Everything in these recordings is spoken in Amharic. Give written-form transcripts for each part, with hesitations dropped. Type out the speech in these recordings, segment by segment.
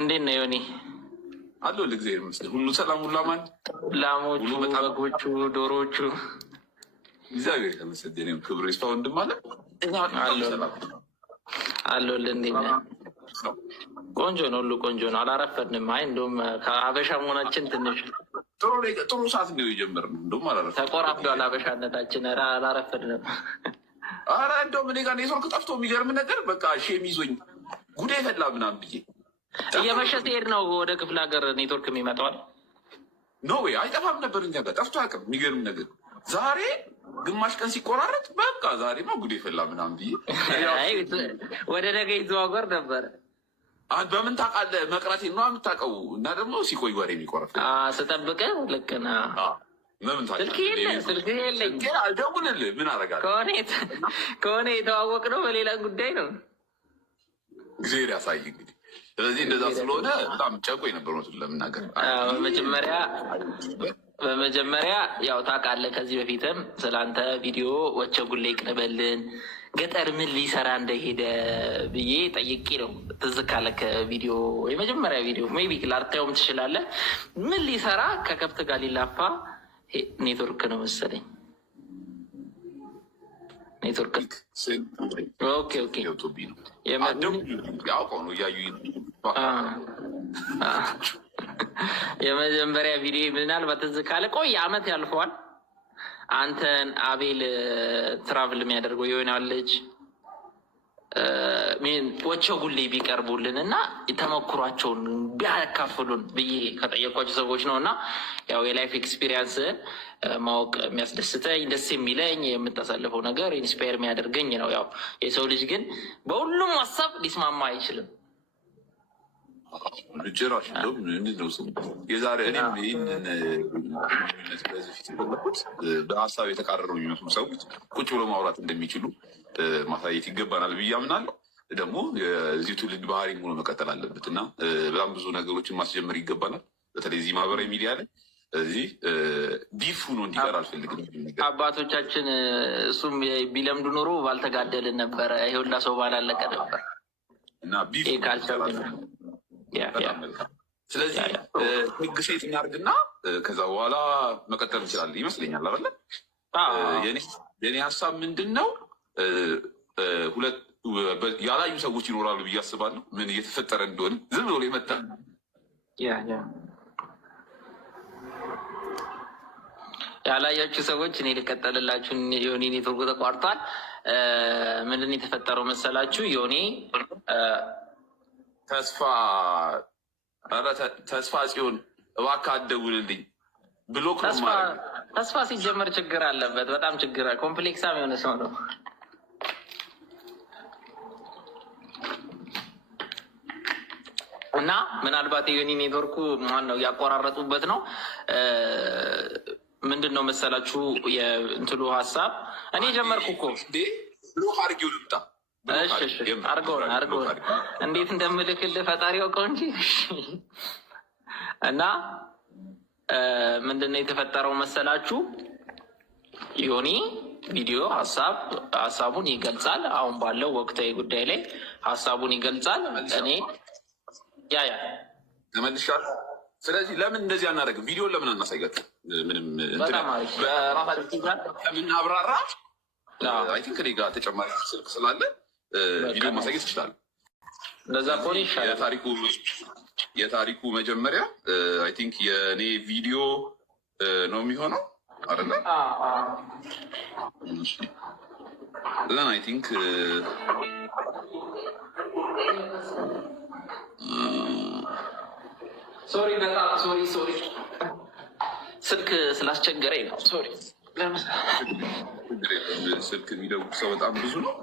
እንዴት ነው ዮኒ? አለው ለእግዚአብሔር ይመስገን ሁሉ ሰላም፣ ሁሉ አማን። ላሞቹ፣ በጎቹ፣ ዶሮዎቹ እግዚአብሔር የተመሰገነ ይሁን። ክብሩ ይስፋ። ወንድም አለ አለሁልህ። እንዴት ነህ? ቆንጆ ነው፣ ሁሉ ቆንጆ ነው። አላረፈድንም። አይ እንደውም ከአበሻ መሆናችን ትንሽ ጥሩ ሰዓት ነው የጀመርነው። እንደውም አላረፈድንም። ተቆራፍዷል አበሻነታችን። ኧረ አላረፈድንም። ኧረ እንደውም እኔ ጋር ኔትወርክ ጠፍቶ የሚገርም ነገር በቃ ሼም ይዞኝ ጉዳይ ፈላ ምናምን ብዬ እየመሸ ሲሄድ ነው ወደ ክፍለ ሀገር ኔትወርክ የሚመጣዋል። ኖ ወይ አይጠፋም ነበር እኛ ጋር ጠፍቶ አያውቅም። የሚገርም ነገር ዛሬ ግማሽ ቀን ሲቆራረጥ በቃ ዛሬ ነው ጉዴ ፈላ ምናምን ብዬ ወደ ነገ ይዘዋወር ነበር። በምን ታውቃለህ? መቅረቴ ነው የምታውቀው። እና ደግሞ ሲቆይ ወሬ የሚቆረፍ ስጠብቅህ ልክ ነህ። ስልክ የለኝ አልደውልልህ ምን አደርጋለሁ ከሆነ የተዋወቅነው በሌላ ጉዳይ ነው። እግዚአብሔር ያሳይ እንግዲህ። ስለዚህ እንደዛ ስለሆነ በጣም ጨንቆኝ ነበር ነው ለምናገር። በመጀመሪያ ያው ታውቃለህ ከዚህ በፊትም ስለአንተ ቪዲዮ ወቸ ጉሌ ቅርበልን ገጠር ምን ሊሰራ እንደሄደ ብዬ ጠይቄ ነው። ትዝ ካለህ ቪዲዮ የመጀመሪያ ቪዲዮ ሜይ ቢ ላርታየውም ትችላለህ። ምን ሊሰራ ከከብት ጋር ሊላፋ ኔትወርክ ነው መሰለኝ ኔትወርክ የመጀመሪያ ቪዲዮ ምናልባት ትዝ ካለ ቆይ አመት ያልፈዋል። አንተን አቤል ትራቭል የሚያደርገው የሆነ ልጅ ወቸው ጉሌ ቢቀርቡልን እና ተሞክሯቸውን ቢያካፍሉን ብዬ ከጠየኳቸው ሰዎች ነው። እና ያው የላይፍ ኤክስፒሪየንስን ማወቅ የሚያስደስተኝ ደስ የሚለኝ የምታሳልፈው ነገር ኢንስፓየር የሚያደርገኝ ነው። ያው የሰው ልጅ ግን በሁሉም ሀሳብ ሊስማማ አይችልም። ጭራሽ የዛሬ እኔም ይህንን በዚህ ፊት ፈለኩት በሀሳብ የተቃረሩ የሚመስሉ ሰዎች ቁጭ ብሎ ማውራት እንደሚችሉ ማሳየት ይገባናል ብዬ አምናለሁ። ደግሞ የዚህ ትውልድ ባህሪ ሆኖ መቀጠል አለበት እና በጣም ብዙ ነገሮችን ማስጀመር ይገባናል። በተለይ እዚህ ማህበራዊ ሚዲያ ላይ እዚህ ቢፍ ሆኖ እንዲቀር አልፈልግም። አባቶቻችን እሱም ቢለምዱ ኖሮ ባልተጋደልን ነበረ፣ ይሄውላ ሰው ባላለቀ ነበር እና ቢፍ በጣም መልካም። ስለዚህ ህግ ሴት እናድርግና ከዛ በኋላ መቀጠል እንችላለን ይመስለኛል። አለ የኔ ሀሳብ ምንድን ነው? ሁለት ያላዩ ሰዎች ይኖራሉ ብዬ አስባለሁ። ምን እየተፈጠረ እንደሆነ ዝም ብሎ የመጣ ያላያችሁ ሰዎች እኔ ልቀጠልላችሁ። ዮኒ ኔትወርኩ ተቋርጧል። ምንድን የተፈጠረው መሰላችሁ? ዮኒ ተስፋ ጽዮን እባክህ አትደውልልኝ ብሎክ ነው ማለት። ተስፋ ሲጀመር ችግር አለበት፣ በጣም ችግር ኮምፕሌክሳም የሆነ ሰው ነው። እና ምናልባት የዮኒ ኔትወርኩ ማን ነው ያቆራረጡበት ነው። ምንድን ነው መሰላችሁ የእንትሉ ሀሳብ እኔ ጀመርኩ እኮ ብሎክ አድርጌው ልምጣ አርጎን እንዴት እንደምልክልህ ፈጣሪ ያውቀው እንጂ። እና ምንድነው የተፈጠረው መሰላችሁ? ዮኒ ቪዲዮ ሀሳቡን ይገልጻል። አሁን ባለው ወቅታዊ ጉዳይ ላይ ሀሳቡን ይገልጻል። እኔ ተመልሻለሁ። ስለዚህ ለምን እንደዚህ አናደርግም? ቪዲዮን ለምን አናሳያችሁ? ምንም ከምናብራራ አይ ቲንክ እኔ ጋር ተጨማሪ ስልክ ስላለ ቪዲዮ ማሳየት ይችላል። እንደዛ ፖሊ ይሻላል። የታሪኩ መጀመሪያ አይ ቲንክ የእኔ ቪዲዮ ነው የሚሆነው አይደለ? ዘን አይ ቲንክ ሶሪ፣ በጣም ሶሪ ስልክ ስላስቸገረኝ ነው። ሶሪ። ስልክ የሚደውል ሰው በጣም ብዙ ነው።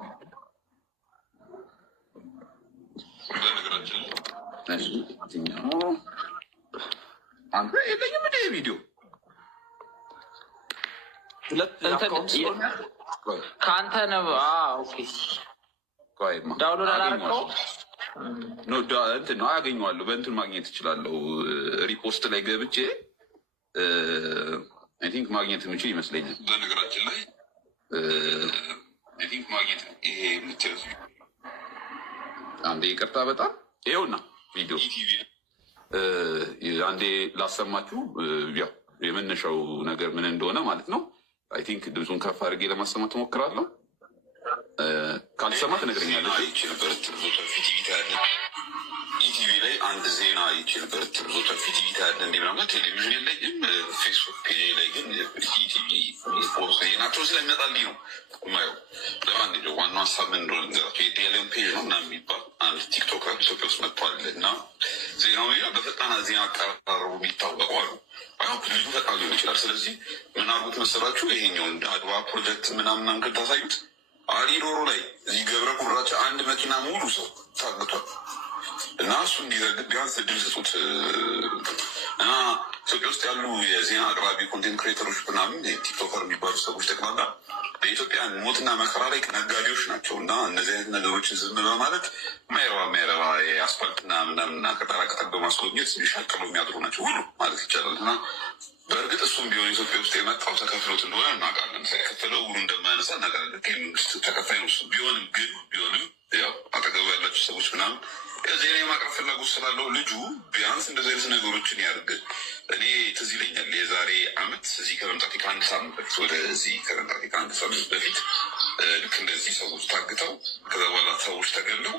አንተ የለኝም እንደ ቪዲዮ ከአንተ ነው። ዳውንሎድ አላደረገው እንትን ነው አያገኘዋለሁ። በእንትን ማግኘት እችላለሁ። ሪፖስት ላይ ገብቼ አይ ቲንክ ማግኘት የምችል ይመስለኛል። በነገራችን ላይ አይ ቲንክ ማግኘት ይሄ የምችል አንዴ ይቅርታ፣ በጣም ይኸውና ቪዲዮ አንዴ ላሰማችሁ። ያው የመነሻው ነገር ምን እንደሆነ ማለት ነው። አይ ቲንክ ድምፁን ከፍ አድርጌ ለማሰማት እሞክራለሁ። ካልሰማ ትነግረኛለች። ኢቲቪ ላይ አንድ ዜና ይችል በት ብዙዎች ፊት ያለ እንዲ ምናምን ቴሌቪዥን የለኝም። ፌስቡክ ፔጅ ላይ ግን ኢቲቪ ዜናቸው ስለሚመጣልኝ ነው የማየው። ለማንኛው ዋናው ሀሳብ ምን እንደሆነ ንገራቸው። የዲኤልኤም ፔጅ ነው ምናምን የሚባል አንድ ቲክቶከር ኢትዮጵያ ውስጥ መጥቷል እና ዜናው በፈጣን ዜና አቀራረቡ የሚታወቁ አሉ። ልጁ ፈጣን ሊሆን ይችላል። ስለዚህ ምን አድርጉት መሰላችሁ? ይሄኛውን አድዋ ፕሮጀክት ምናምን አንክል ታሳዩት። አሊዶሮ ላይ እዚህ ገብረ ጉራቻ አንድ መኪና ሙሉ ሰው ታግቷል እና እሱ እንዲዘግብ ቢያንስ እድል ስጡት እና ኢትዮጵያ ውስጥ ያሉ የዜና አቅራቢ ኮንቴንት ክሬተሮች ምናምን ቲክቶከር የሚባሉ ሰዎች ጠቅላላ በኢትዮጵያ ሞትና መከራ ላይ ነጋዴዎች ናቸው እና እነዚህ አይነት ነገሮችን ዝም በማለት ማይረባ የአስፋልትና ምናምንና ቀጠራቀጠር በማስጎብኘት ሊሻቅሉ የሚያድሩ ናቸው ሁሉ ማለት ይቻላል። እና በእርግጥ እሱም ቢሆን ኢትዮጵያ ውስጥ የመጣው ተከፍሎት እንደሆነ እናውቃለን። ሳይከፈለው ውሉ እንደማያነሳ እናውቃለን። መንግስት ተከፋይ ነው። ቢሆንም ያው አጠገቡ ያላቸው ሰዎች ምናምን ዜና የማቅረብ ፍላጎት ስላለው ልጁ ቢያንስ እንደዚህ አይነት ነገሮችን ያድርግ። እኔ ትዝ ይለኛል የዛሬ አመት እዚህ ከመምጣቴ ከአንድ ሳምንት በፊት ወደዚህ ከመምጣቴ ከአንድ ሳምንት በፊት ልክ እንደዚህ ሰዎች ታግተው ከዛ በኋላ ሰዎች ተገለው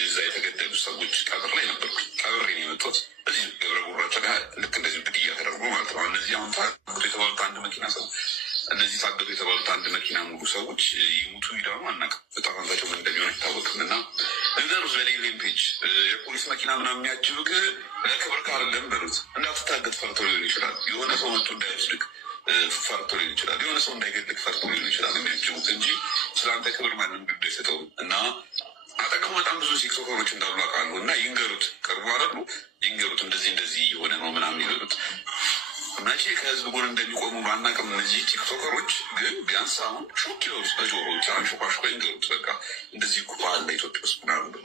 እዛ የተገደሉ ሰዎች ቀብር ላይ ነበርኩኝ። ቀብሬ ነው የመጡት እዚህ ገብረ ጉራቻ ላይ ልክ እንደዚህ ግድያ ተደርጎ ማለት ነው። እነዚህ አሁን ታግቶ የተባሉት አንድ መኪና ሰው እነዚህ ታገቱ የተባሉት አንድ መኪና ሙሉ ሰዎች ይሙቱ ይዳኑ አናውቅም። በጣም አንዛቸው ምን እንደሚሆን አይታወቅም። እና ነገር በሌሌም ፔጅ የፖሊስ መኪና ምናምን የሚያጅብቅ ክብር ካርለም በሉት እንዳትታገት ፈርቶ ሊሆን ይችላል። የሆነ ሰው መጡ እንዳይወስድቅ ፈርቶ ሊሆን ይችላል። የሆነ ሰው እንዳይገድልቅ ፈርቶ ሊሆን ይችላል የሚያጅቡት እንጂ ስለአንተ ክብር ማንም ግድ አይሰጠውም። እና አጠገቡ በጣም ብዙ ቲክቶከሮች እንዳሉ አውቃለሁ። እና ይንገሩት፣ ቅርቡ አይደሉ ይንገሩት፣ እንደዚህ የሆነ ነው ምናምን ይበሉት። መቼ ከህዝብ ጎን እንደሚቆሙ ባናቅም እነዚህ ቲክቶከሮች ግን ቢያንስ አሁን ሾክ ይወስ በጆሮች አንሾካሾካ ይንገሩት። በቃ እንደዚህ እኮ አለ ኢትዮጵያ ውስጥ ምናምን ብሎ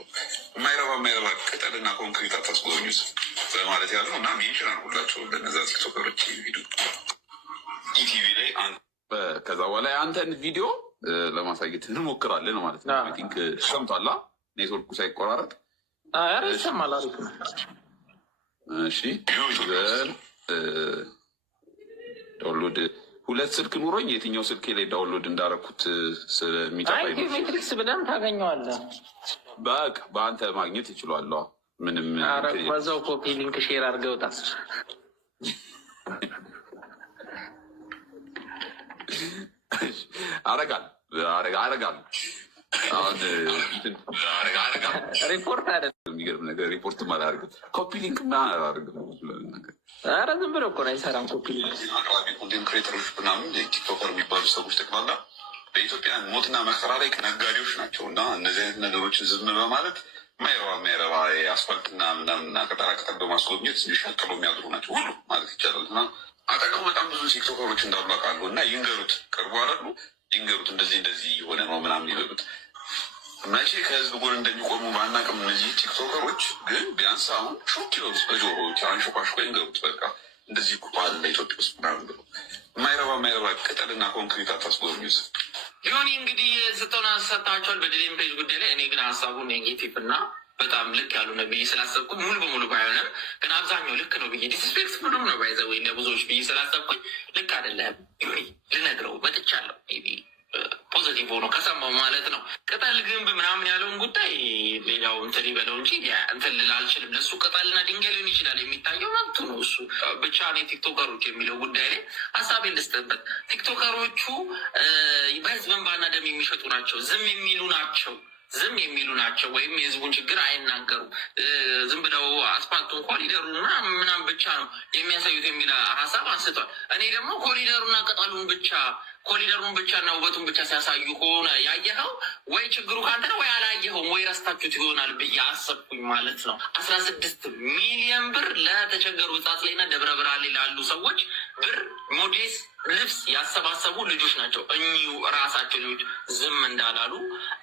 የማይረባ ቅጠልና ኮንክሪት አታስጎበኙት በማለት ያለው እና ሜንሽን አድርጉላቸው ለነዛ ቲክቶከሮች ቪዲዮ ኢቲቪ ላይ ከዛ በኋላ አንተን ቪዲዮ ለማሳየት እንሞክራለን ማለት ነው። ቲንክ ሰምቷላ ኔትወርኩ ሳይቆራረጥ ይሰማል። አሪፍ ነው። እሺ ዳውንሎድ ሁለት ስልክ ኑሮኝ የትኛው ስልክ ላይ ዳውንሎድ እንዳረኩት ስለሚጠፋኝ ሜትሪክስ ብለን ታገኘዋለህ። በቃ በአንተ ማግኘት ይችላለሁ። ምንም በዛው ኮፒ ሊንክ ሼር አድርገውታ አረጋል አሁን ሪፖርት አለ። የሚገርም ነገር ሪፖርት አላደርግም፣ ኮፒ ሊንክ አላደርግም። ኧረ ዝም ብሎ እኮ ነው አይሰራም። ኮፒ ሊንክ አቅራቢ ኮንቴንት ክሬተሮች ምናምን ቲክቶከር የሚባሉ ሰዎች ጠቅላላ በኢትዮጵያ ሞትና መከራ ላይ ነጋዴዎች ናቸው እና እነዚህ አይነት ነገሮችን ዝም በማለት ማይረባ የአስፋልትና ምናምንና ቀጠራቀጠር በማስጎብኘት ሊሻቅሉ የሚያድሩ ናቸው ሁሉ ማለት ይቻላል። እና አጠገቡ በጣም ብዙ ቲክቶከሮች እንዳሉ አውቃለሁ። እና ይንገሩት፣ ቅርቡ አይደሉ ይንገሩት፣ እንደዚህ የሆነ ነው ምናምን ይበሉት። መቼ ከህዝብ ጎን እንደሚቆሙ ባናቅም እነዚህ ቲክቶከሮች ግን ቢያንስ አሁን ሾክ ይወስ በጆሮች አንሾካሾካ ይንገሩት። በቃ እንደዚህ እኮ አለ ኢትዮጵያ ውስጥ ምናምን ብሎ የማይረባ ቅጠልና ኮንክሪት አታስጎበኙት። ሊሆን እንግዲህ ስጠውን ሰጥታቸዋል በድሌም ፔጅ ጉዳይ ላይ። እኔ ግን ሀሳቡ ኔጌቲቭ እና በጣም ልክ ያሉ ነው ብዬ ስላሰብኩ ሙሉ በሙሉ ባይሆንም ግን አብዛኛው ልክ ነው ብዬ ዲስፔክት ምንም ነው ባይዘ ወይ ለብዙዎች ብዬ ስላሰብኩኝ ልክ አይደለም ልነግረው መጥቻለሁ። ቢ ፖዘቲቭ ሆኖ ከሰማው ማለት ነው። ቅጠል ግንብ ምናምን ያለውን ጉዳይ ሌላው እንትን ይበለው እንጂ እንትን ልል አልችልም። ለእሱ ቅጠልና ድንጋይ ሊሆን ይችላል የሚታየው መብቱ ነው እሱ ብቻ። እኔ ቲክቶከሮች የሚለው ጉዳይ ላይ ሀሳቤን ልስጥበት። ቲክቶከሮቹ በህዝብ እንባና ደም የሚሸጡ ናቸው፣ ዝም የሚሉ ናቸው ወይም የህዝቡን ችግር አይናገሩም። ዝም ብለው አስፓልቱን ኮሪደሩ ምናምን ብቻ ነው የሚያሳዩት የሚል ሀሳብ አንስቷል። እኔ ደግሞ ኮሪደሩና ቅጠሉን ብቻና ውበቱን ብቻ ሲያሳዩ ከሆነ ያየኸው ወይ ችግሩ ካንተ ነው ወይ አላየኸውም ወይ ረስታችሁት ይሆናል ብዬ አሰብኩኝ ማለት ነው። 16 ሚሊዮን ብር ለተቸገሩ ህጻት ላይና ደብረ ብርሃን ላይ ላሉ ሰዎች ብር ሞዴስ ልብስ ያሰባሰቡ ልጆች ናቸው። እኚሁ ራሳቸው ልጆች ዝም እንዳላሉ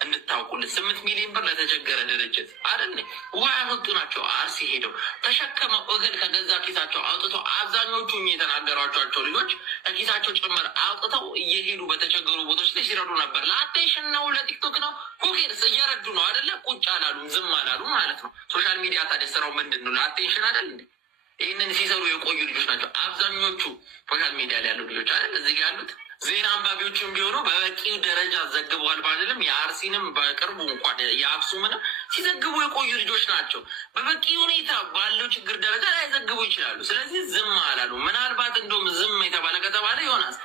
እንድታውቁልን። 8 ሚሊዮን ብር ለተቸገረ ድርጅት አይደል ውሃ ያወጡ ናቸው። አርሲ ሄደው ተሸከመው እህል ከገዛ ኪሳቸው አውጥተው አብዛኞቹ የተናገሯቸው ልጆች ከኪሳቸው ጭምር አውጥተው እየሄዱ በተቸገሩ ቦታዎች ላይ ሲረዱ ነበር። ለአቴንሽን ነው ለቲክቶክ ነው ሁኬርስ እየረዱ ነው አይደለ? ቁጭ አላሉም፣ ዝም አላሉ ማለት ነው። ሶሻል ሚዲያ ታዲያ ስራው ምንድን ነው? ለአቴንሽን አይደል እንዴ? ይህንን ሲሰሩ የቆዩ ልጆች ናቸው አብዛኞቹ ሶሻል ሚዲያ ላይ ያሉ ልጆች አይደል? እዚህ ጋ ያሉት ዜና አንባቢዎችም ቢሆኑ በበቂ ደረጃ ዘግበዋል ባልልም የአርሲንም በቅርቡ እንኳን የአክሱምንም ሲዘግቡ የቆዩ ልጆች ናቸው። በበቂ ሁኔታ ባለው ችግር ደረጃ ላይ ዘግቡ ይችላሉ። ስለዚህ ዝም አላሉ። ምናልባት እንደውም ዝም የተባለ ከተባለ ዮናስ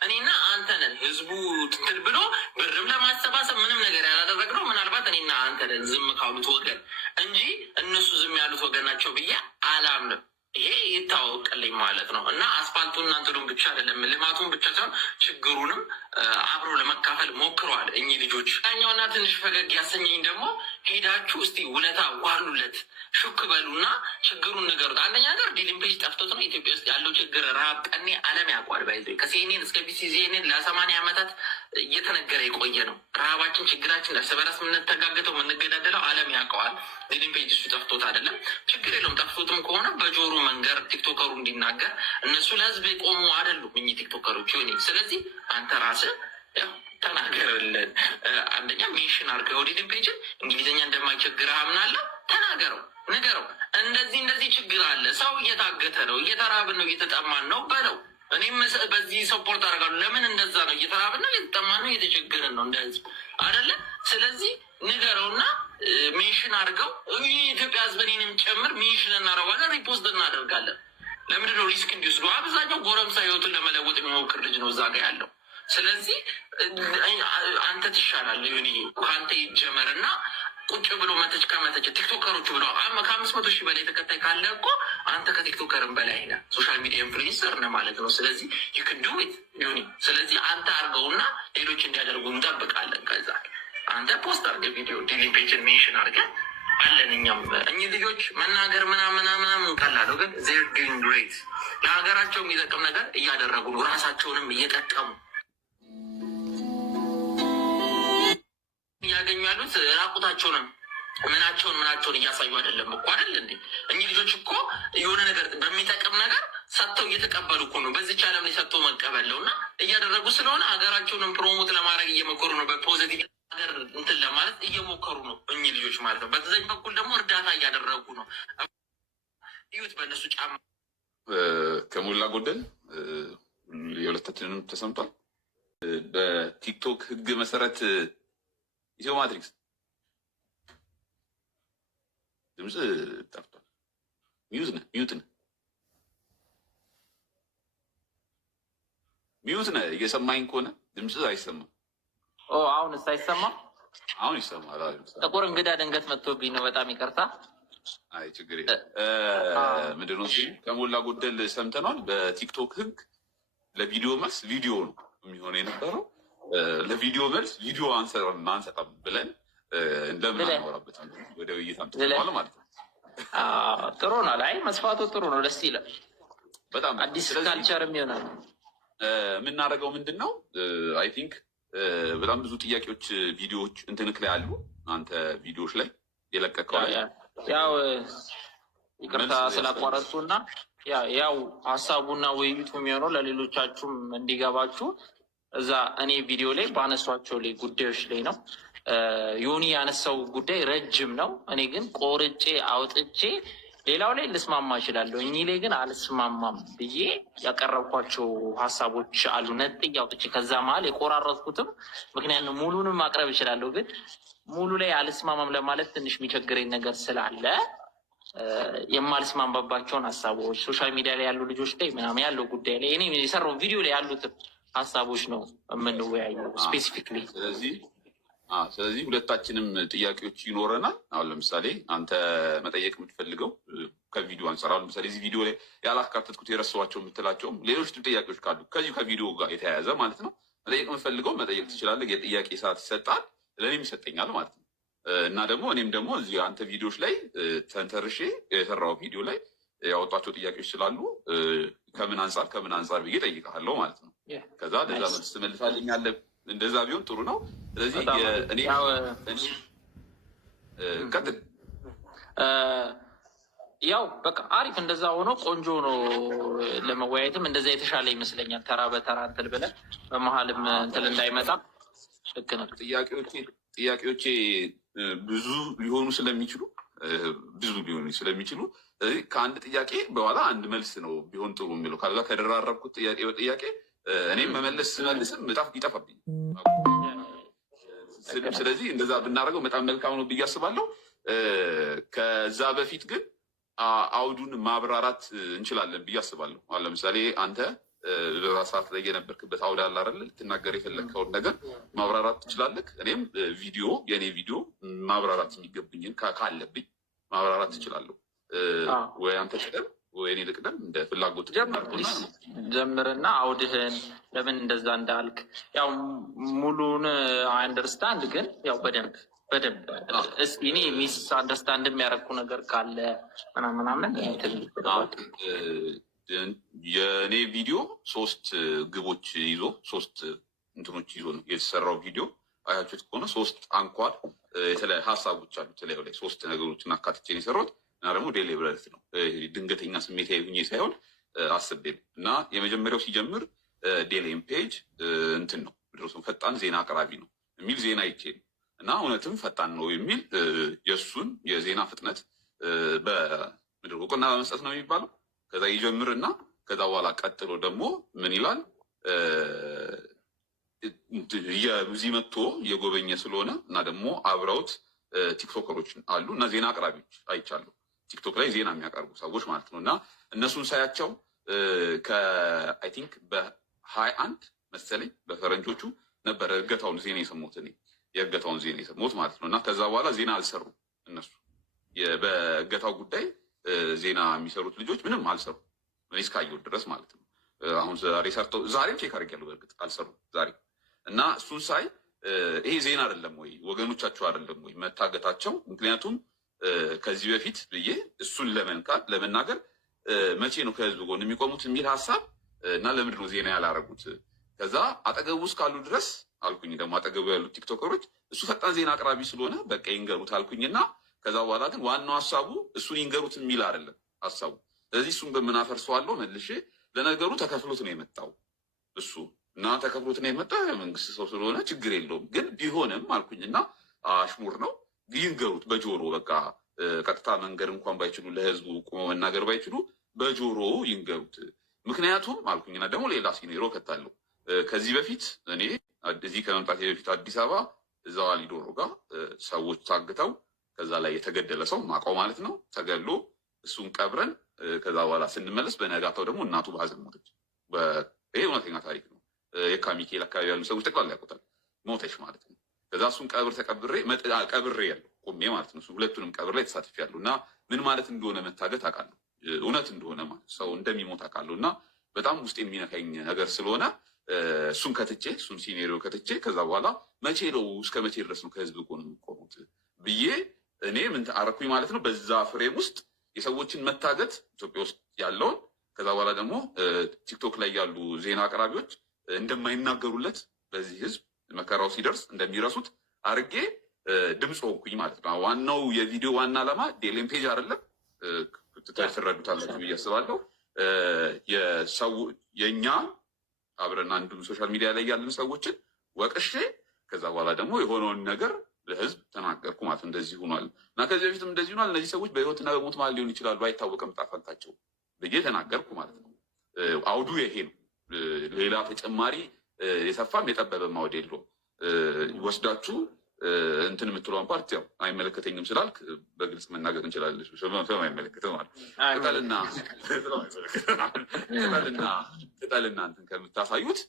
እኔና አንተ ነን ህዝቡ ትትል ብሎ ብርም ለማሰባሰብ ምንም ነገር ያላደረግነው ምናልባት እኔና አንተ ነን ዝም ካሉት ወገን እንጂ እነሱ ዝም ያሉት ወገን ናቸው ብዬ አላምንም። ይሄ ይታወቅልኝ ማለት ነው። እና አስፋልቱን እንትኑን ብቻ አይደለም ልማቱን ብቻ ሳይሆን ችግሩንም አብረው ለመካፈል ሞክረዋል እኚህ ልጆች። ኛውና ትንሽ ፈገግ ያሰኘኝ ደግሞ ሄዳችሁ እስቲ ውለታ ዋሉለት፣ ሹክ በሉና ችግሩን ንገሩት። አንደኛ ነገር ዲሊምፔጅ ጠፍቶት ነው ኢትዮጵያ ውስጥ ያለው ችግር። ረሃብ ጠኔ ዓለም ያውቋል። ባይዘ ከሲኤንኤን እስከ ቢሲሲኤንኤን ለ80 ዓመታት እየተነገረ የቆየ ነው። ረሃባችን፣ ችግራችን፣ እርስ በርስ የምንተጋገተው የምንገዳደለው ዓለም ያውቀዋል። ዲሊምፔጅ እሱ ጠፍቶት አይደለም። ችግር የለውም። ጠፍቶትም ከሆነ በጆሮ መንገር ቲክቶከሩ እንዲናገር። እነሱ ለህዝብ የቆሙ አይደሉም እኚህ ቲክቶከሮች ሆኔ። ስለዚህ አንተ ራስህ ያው ተናገርልን። አንደኛ ሜንሽን አድርገህ ኦዲትን ፔጅን እንግሊዝኛ እንደማይቸግርህ አምናለሁ። ተናገረው፣ ንገረው። እንደዚህ ችግር አለ፣ ሰው እየታገተ ነው፣ እየተራብን ነው፣ እየተጠማን ነው በለው። እኔም በዚህ ሰፖርት አደርጋለሁ። ለምን እንደዛ ነው? እየተራብን ነው፣ እየተጠማን ነው፣ እየተቸገርን ነው እንደ ህዝብ አይደለ? ስለዚህ ንገረውና ሜንሽን አድርገው። የኢትዮጵያ ህዝብ እኔንም ጨምር ሜንሽን እናደርጋለን፣ ሪፖስት እናደርጋለን። ለምንድነው ሪስክ እንዲወስዱ? አብዛኛው ጎረምሳ ህይወቱን ለመለወጥ የሚሞክር ልጅ ነው እዛ ጋ ያለው። ስለዚህ አንተ ትሻላለህ። ይሁን ከአንተ ይጀመርና ቁጭ ብሎ ከመተቸ ቲክቶከሮቹ ብሎ ከ500,000 በላይ ተከታይ ካለ እኮ አንተ ከቲክቶከርም በላይ ነህ። ሶሻል ሚዲያ ኢንፍሉዌንሰር ነህ ማለት ነው። ስለዚህ ዩክንዱት ዩኒ። ስለዚህ አንተ አድርገውና ሌሎች እንዲያደርጉ እንጠብቃለን። ከዛ አንተ ፖስት አድርገህ ቪዲዮ ዲሊፔጅን ሜንሽን አድርገህ አለን። እኛም እኚህ ልጆች መናገር ምናምን ቀላሉ፣ ግን ዜር ዱዊንግ ግሬት። ለሀገራቸው የሚጠቅም ነገር እያደረጉ ነው። ራሳቸውንም እየጠቀሙ እያገኙ ያሉት ራቁታቸውንም ምናቸውን እያሳዩ አይደለም እኮ አይደል እንዴ? እኚህ ልጆች እኮ የሆነ ነገር በሚጠቅም ነገር ሰጥተው እየተቀበሉ እኮ ነው። በዚች ዓለም ላይ ሰጥተው መቀበለው እና እያደረጉ ስለሆነ ሀገራቸውንም ፕሮሞት ለማድረግ እየሞከሩ ነው። በፖዚቲቭ ነገር እንትን ለማለት እየሞከሩ ነው እኚህ ልጆች ማለት ነው። በተዘኝ በኩል ደግሞ እርዳታ እያደረጉ ነው። ይሁት በእነሱ ጫማ ከሞላ ጎደል የሁለታችንንም ተሰምቷል። በቲክቶክ ህግ መሰረት ኢትዮ ማትሪክስ ድምፅ ጠፍቷል። ሚዩት ነህ። እየሰማኝ ከሆነ ድምፅ አይሰማም። አሁን አይሰማም? አሁን ይሰማል። ጥቁር እንግዳ ድንገት መጥቶብኝ ነው። በጣም ይቅርታ። አይ ችግር የለም። ምንድን ነው ከሞላ ጎደል ሰምተናል። በቲክቶክ ህግ ለቪዲዮ መልስ ቪዲዮ ነው የሚሆነ የነበረው። ለቪዲዮ መልስ ቪዲዮ አንሰጣም ብለን እንደምን አናወራበት ወደ ውይይት አምጥተዋል ማለት ነው። ጥሩ ነው። ላይ መስፋቱ ጥሩ ነው። ደስ ይላል። በጣም አዲስ ካልቸርም ይሆናል። የምናደርገው ምንድን ነው? አይ ቲንክ በጣም ብዙ ጥያቄዎች ቪዲዮዎች እንትንክ ላይ አሉ። አንተ ቪዲዮዎች ላይ የለቀቀው ያው ይቅርታ ስላቋረጥኩና ያው ሀሳቡና ውይይቱ የሚሆነው ለሌሎቻችሁም እንዲገባችሁ እዛ እኔ ቪዲዮ ላይ ባነሷቸው ላይ ጉዳዮች ላይ ነው። ዮኒ ያነሳው ጉዳይ ረጅም ነው። እኔ ግን ቆርጬ አውጥቼ ሌላው ላይ ልስማማ እችላለሁ፣ እኚህ ላይ ግን አልስማማም ብዬ ያቀረብኳቸው ሀሳቦች አሉ። ነጥዬ አውጥቼ ከዛ መሀል የቆራረጥኩትም ምክንያቱም ሙሉንም ማቅረብ እችላለሁ፣ ግን ሙሉ ላይ አልስማማም ለማለት ትንሽ የሚቸግረኝ ነገር ስላለ የማልስማማባቸውን ሀሳቦች ሶሻል ሚዲያ ላይ ያሉ ልጆች ላይ ምናምን ያለው ጉዳይ ላይ እኔ የሰራው ቪዲዮ ላይ ያሉትን ሀሳቦች ነው የምንወያየው ስፔሲፊክሊ። ስለዚህ ሁለታችንም ጥያቄዎች ይኖረናል። አሁን ለምሳሌ አንተ መጠየቅ የምትፈልገው ከቪዲዮ አንጻር፣ አሁን ለምሳሌ እዚህ ቪዲዮ ላይ ያላካተትኩት የረሳኋቸው የምትላቸውም ሌሎች ጥያቄዎች ካሉ ከዚሁ ከቪዲዮ ጋር የተያያዘ ማለት ነው መጠየቅ የምትፈልገው መጠየቅ ትችላለህ። የጥያቄ ሰዓት ይሰጣል፣ ለእኔም ይሰጠኛል ማለት ነው። እና ደግሞ እኔም ደግሞ እዚህ አንተ ቪዲዮዎች ላይ ተንተርሼ የሰራው ቪዲዮ ላይ ያወጧቸው ጥያቄዎች ስላሉ ከምን አንጻር ብዬ ጠይቃለሁ ማለት ነው። ከዛ ለዛ መልስ ትመልሳልኛለህ። እንደዛ ቢሆን ጥሩ ነው። ስለዚህ እኔ ቀጥል። ያው በቃ አሪፍ እንደዛ ሆኖ ቆንጆ ነው። ለመወያየትም እንደዛ የተሻለ ይመስለኛል። ተራ በተራ እንትን ብለን በመሀልም እንትን እንዳይመጣ ልክ ነው። ጥያቄዎቼ ብዙ ሊሆኑ ስለሚችሉ ከአንድ ጥያቄ በኋላ አንድ መልስ ነው ቢሆን ጥሩ የሚለው ካዛ ከደራረብኩት ጥያቄ በጥያቄ እኔም ስመልስም ይጠፋብኝ። ስለዚህ እንደዛ ብናደርገው በጣም መልካም ነው ብዬ አስባለሁ። ከዛ በፊት ግን አውዱን ማብራራት እንችላለን ብዬ አስባለሁ። ለምሳሌ አንተ በዛ ሰዓት ላይ የነበርክበት አውድ አለ አይደል? ልትናገር የፈለግከውን ነገር ማብራራት ትችላለህ። እኔም የኔ ቪዲዮ ማብራራት የሚገብኝን ካለብኝ ማብራራት ትችላለሁ። ወይ አንተ ቅደም ወይ እኔ ልቅደም፣ እንደ ፍላጎት ጀምርና አውድህን ለምን እንደዛ እንዳልክ ያው ሙሉን አንደርስታንድ ግን ያው በደንብ እስኪ እኔ ሚስ አንደርስታንድ የሚያደርጉ ነገር ካለ ምናምን የእኔ ቪዲዮ 3 ግቦች ይዞ 3 እንትኖች ይዞ ነው የተሰራው ቪዲዮ። አያችሁት ከሆነ 3 አንኳር የተለያዩ ሀሳቦች አሉ። የተለያዩ ላይ 3 ነገሮችን አካትቼ ነው የሰራሁት እና ደግሞ ዴሊብሬት ነው። ድንገተኛ ስሜታዊ ሁኜ ሳይሆን አስቤ ነው። እና የመጀመሪያው ሲጀምር ዴሌም ፔጅ እንትን ነው ድረሱም ፈጣን ዜና አቅራቢ ነው የሚል ዜና ይቼ ነው እና እውነትም ፈጣን ነው የሚል የእሱን የዜና ፍጥነት በምድር እውቅና በመስጠት ነው የሚባለው። ከዛ ይጀምርና ከዛ በኋላ ቀጥሎ ደግሞ ምን ይላል? እዚህ መጥቶ የጎበኘ ስለሆነ እና ደግሞ አብረውት ቲክቶከሮች አሉ እና ዜና አቅራቢዎች አይቻለሁ። ቲክቶክ ላይ ዜና የሚያቀርቡ ሰዎች ማለት ነው። እና እነሱን ሳያቸው ከአይ ቲንክ በ21 መሰለኝ በፈረንጆቹ ነበረ እገታውን ዜና የሰሙት እኔ የእገታውን ዜና የሰሙት ማለት ነው። እና ከዛ በኋላ ዜና አልሰሩ እነሱ በእገታው ጉዳይ ዜና የሚሰሩት ልጆች ምንም አልሰሩ እኔ እስካየሁት ድረስ ማለት ነው። አሁን ዛሬም ቼክ አድርጌያለሁ። በእርግጥ አልሰሩም ዛሬ። እና እሱን ሳይ ይሄ ዜና አይደለም ወይ ወገኖቻቸው አይደለም ወይ መታገታቸው? ምክንያቱም ከዚህ በፊት ብዬ እሱን ለመናገር መቼ ነው ከህዝብ ጎን የሚቆሙት የሚል ሀሳብ እና ለምንድን ነው ዜና ያላረጉት? ከዛ አጠገቡ እስካሉ ድረስ አልኩኝ። ደግሞ አጠገቡ ያሉት ቲክቶከሮች እሱ ፈጣን ዜና አቅራቢ ስለሆነ በቃ ይንገሩት አልኩኝና ከዛ በኋላ ግን ዋናው ሀሳቡ እሱን ይንገሩት የሚል አይደለም ሀሳቡ። ስለዚህ እሱን በምናፈርሰዋለሁ መልሼ ለነገሩ ተከፍሎት ነው የመጣው እሱ እና ተከፍሎት ነው የመጣ መንግስት ሰው ስለሆነ ችግር የለውም። ግን ቢሆንም አልኩኝና አሽሙር ነው ይንገሩት በጆሮ በቃ ቀጥታ መንገድ እንኳን ባይችሉ ለህዝቡ ቁመው መናገር ባይችሉ በጆሮ ይንገሩት። ምክንያቱም አልኩኝና ደግሞ ሌላ ሲኔሮ ከታለሁ። ከዚህ በፊት እኔ እዚህ ከመምጣት በፊት አዲስ አበባ እዛው አሊዶሮ ጋር ሰዎች ታግተው ከዛ ላይ የተገደለ ሰው ማውቀው ማለት ነው ተገሎ እሱን ቀብረን ከዛ በኋላ ስንመለስ በነጋታው ደግሞ እናቱ በሀዘን ሞተች። ይሄ እውነተኛ ታሪክ ነው። የካ ሚካኤል አካባቢ ያሉ ሰዎች ጠቅላላ ያውቁታል። ሞተች ማለት ነው። ከዛ እሱን ቀብሬ ያለው ቆሜ ማለት ነው። ሁለቱንም ቀብር ላይ ተሳትፍ ያሉ እና ምን ማለት እንደሆነ መታገት አውቃለሁ። እውነት እንደሆነ ማለት ሰው እንደሚሞት አውቃለሁ። እና በጣም ውስጥ የሚነካኝ ነገር ስለሆነ እሱን ሲኔሪዮ ከትቼ ከዛ በኋላ እስከ መቼ ድረስ ነው ከህዝብ ጎን የሚቆሙት ብዬ እኔ ምን አረኩኝ ማለት ነው። በዛ ፍሬም ውስጥ የሰዎችን መታገት ኢትዮጵያ ውስጥ ያለውን ከዛ በኋላ ደግሞ ቲክቶክ ላይ ያሉ ዜና አቅራቢዎች እንደማይናገሩለት በዚህ ህዝብ መከራው ሲደርስ እንደሚረሱት አርጌ ድምፅ ሆንኩኝ ማለት ነው። ዋናው የቪዲዮ ዋና ዓላማ ዴሌም ፔጅ አይደለም። ትረዱታላችሁ ብዬ አስባለሁ። የእኛ አብረን አንዱም ሶሻል ሚዲያ ላይ ያለን ሰዎችን ወቅሼ ከዛ በኋላ ደግሞ የሆነውን ነገር ለህዝብ ተናገርኩ ማለት እንደዚህ ሆኗል እና ከዚህ በፊትም እንደዚህ ሆኗል። እነዚህ ሰዎች በህይወትና በሞት ማለት ሊሆን ይችላሉ፣ አይታወቅም ጣፈንታቸው ብዬ ተናገርኩ ማለት ነው። አውዱ ይሄ ነው። ሌላ ተጨማሪ የሰፋም የጠበበም አውድ የለውም። ወስዳችሁ እንትን የምትለውን ፓርት ያው አይመለከተኝም ስላልክ በግልጽ መናገር እንችላለን። አይመለከትም ማለት ቅጠልና እንትን ከምታሳዩት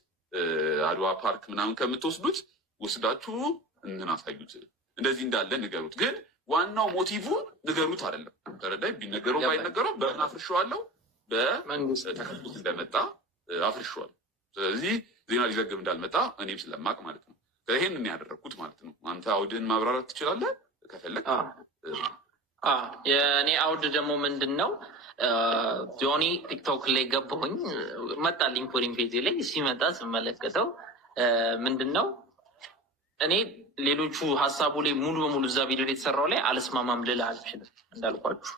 አድዋ ፓርክ ምናምን ከምትወስዱት ወስዳችሁ እንትን አሳዩት። እንደዚህ እንዳለ ንገሩት። ግን ዋናው ሞቲቭ ንገሩት አይደለም። ተረዳይ ቢነገረው ባይነገረው በምን አፍርሸዋለሁ? በመንግስት ተከፍሎት እንደመጣ አፍርሸዋለሁ። ስለዚህ ዜና ሊዘግብ እንዳልመጣ እኔም ስለማቅ ማለት ነው። ይሄንን ያደረግኩት ማለት ነው። አንተ አውድህን ማብራራት ትችላለህ ከፈለግ። የእኔ አውድ ደግሞ ምንድን ነው? ጆኒ ቲክቶክ ላይ ገባሁኝ፣ መጣልኝ ፎሪን ፔጅ ላይ ሲመጣ ስመለከተው ምንድን ነው እኔ ሌሎቹ ሀሳቡ ላይ ሙሉ በሙሉ እዛ ቪዲዮ ላይ የተሰራው ላይ አልስማማም ልል አልችልም። እንዳልኳችሁ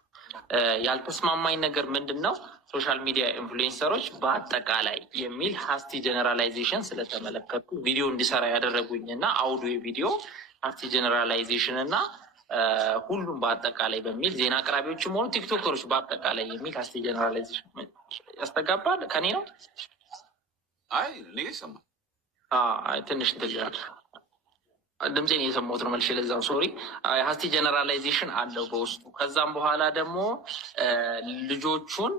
ያልተስማማኝ ነገር ምንድን ነው? ሶሻል ሚዲያ ኢንፍሉዌንሰሮች በአጠቃላይ የሚል ሀስቲ ጀነራላይዜሽን ስለተመለከቱ ቪዲዮ እንዲሰራ ያደረጉኝ እና አውዲዮ ቪዲዮ ሀስቲ ጀነራላይዜሽን እና ሁሉም በአጠቃላይ በሚል ዜና አቅራቢዎችም ሆኑ ቲክቶከሮች በአጠቃላይ የሚል ሀስቲ ጀነራላይዜሽን ያስተጋባል። ከኔ ነው ይሰማል። ትንሽ እንትል ድምፄን እየሰማሁት ነው መልሼ፣ ለዛም ሶሪ። ሀስቲ ጀነራላይዜሽን አለው በውስጡ። ከዛም በኋላ ደግሞ ልጆቹን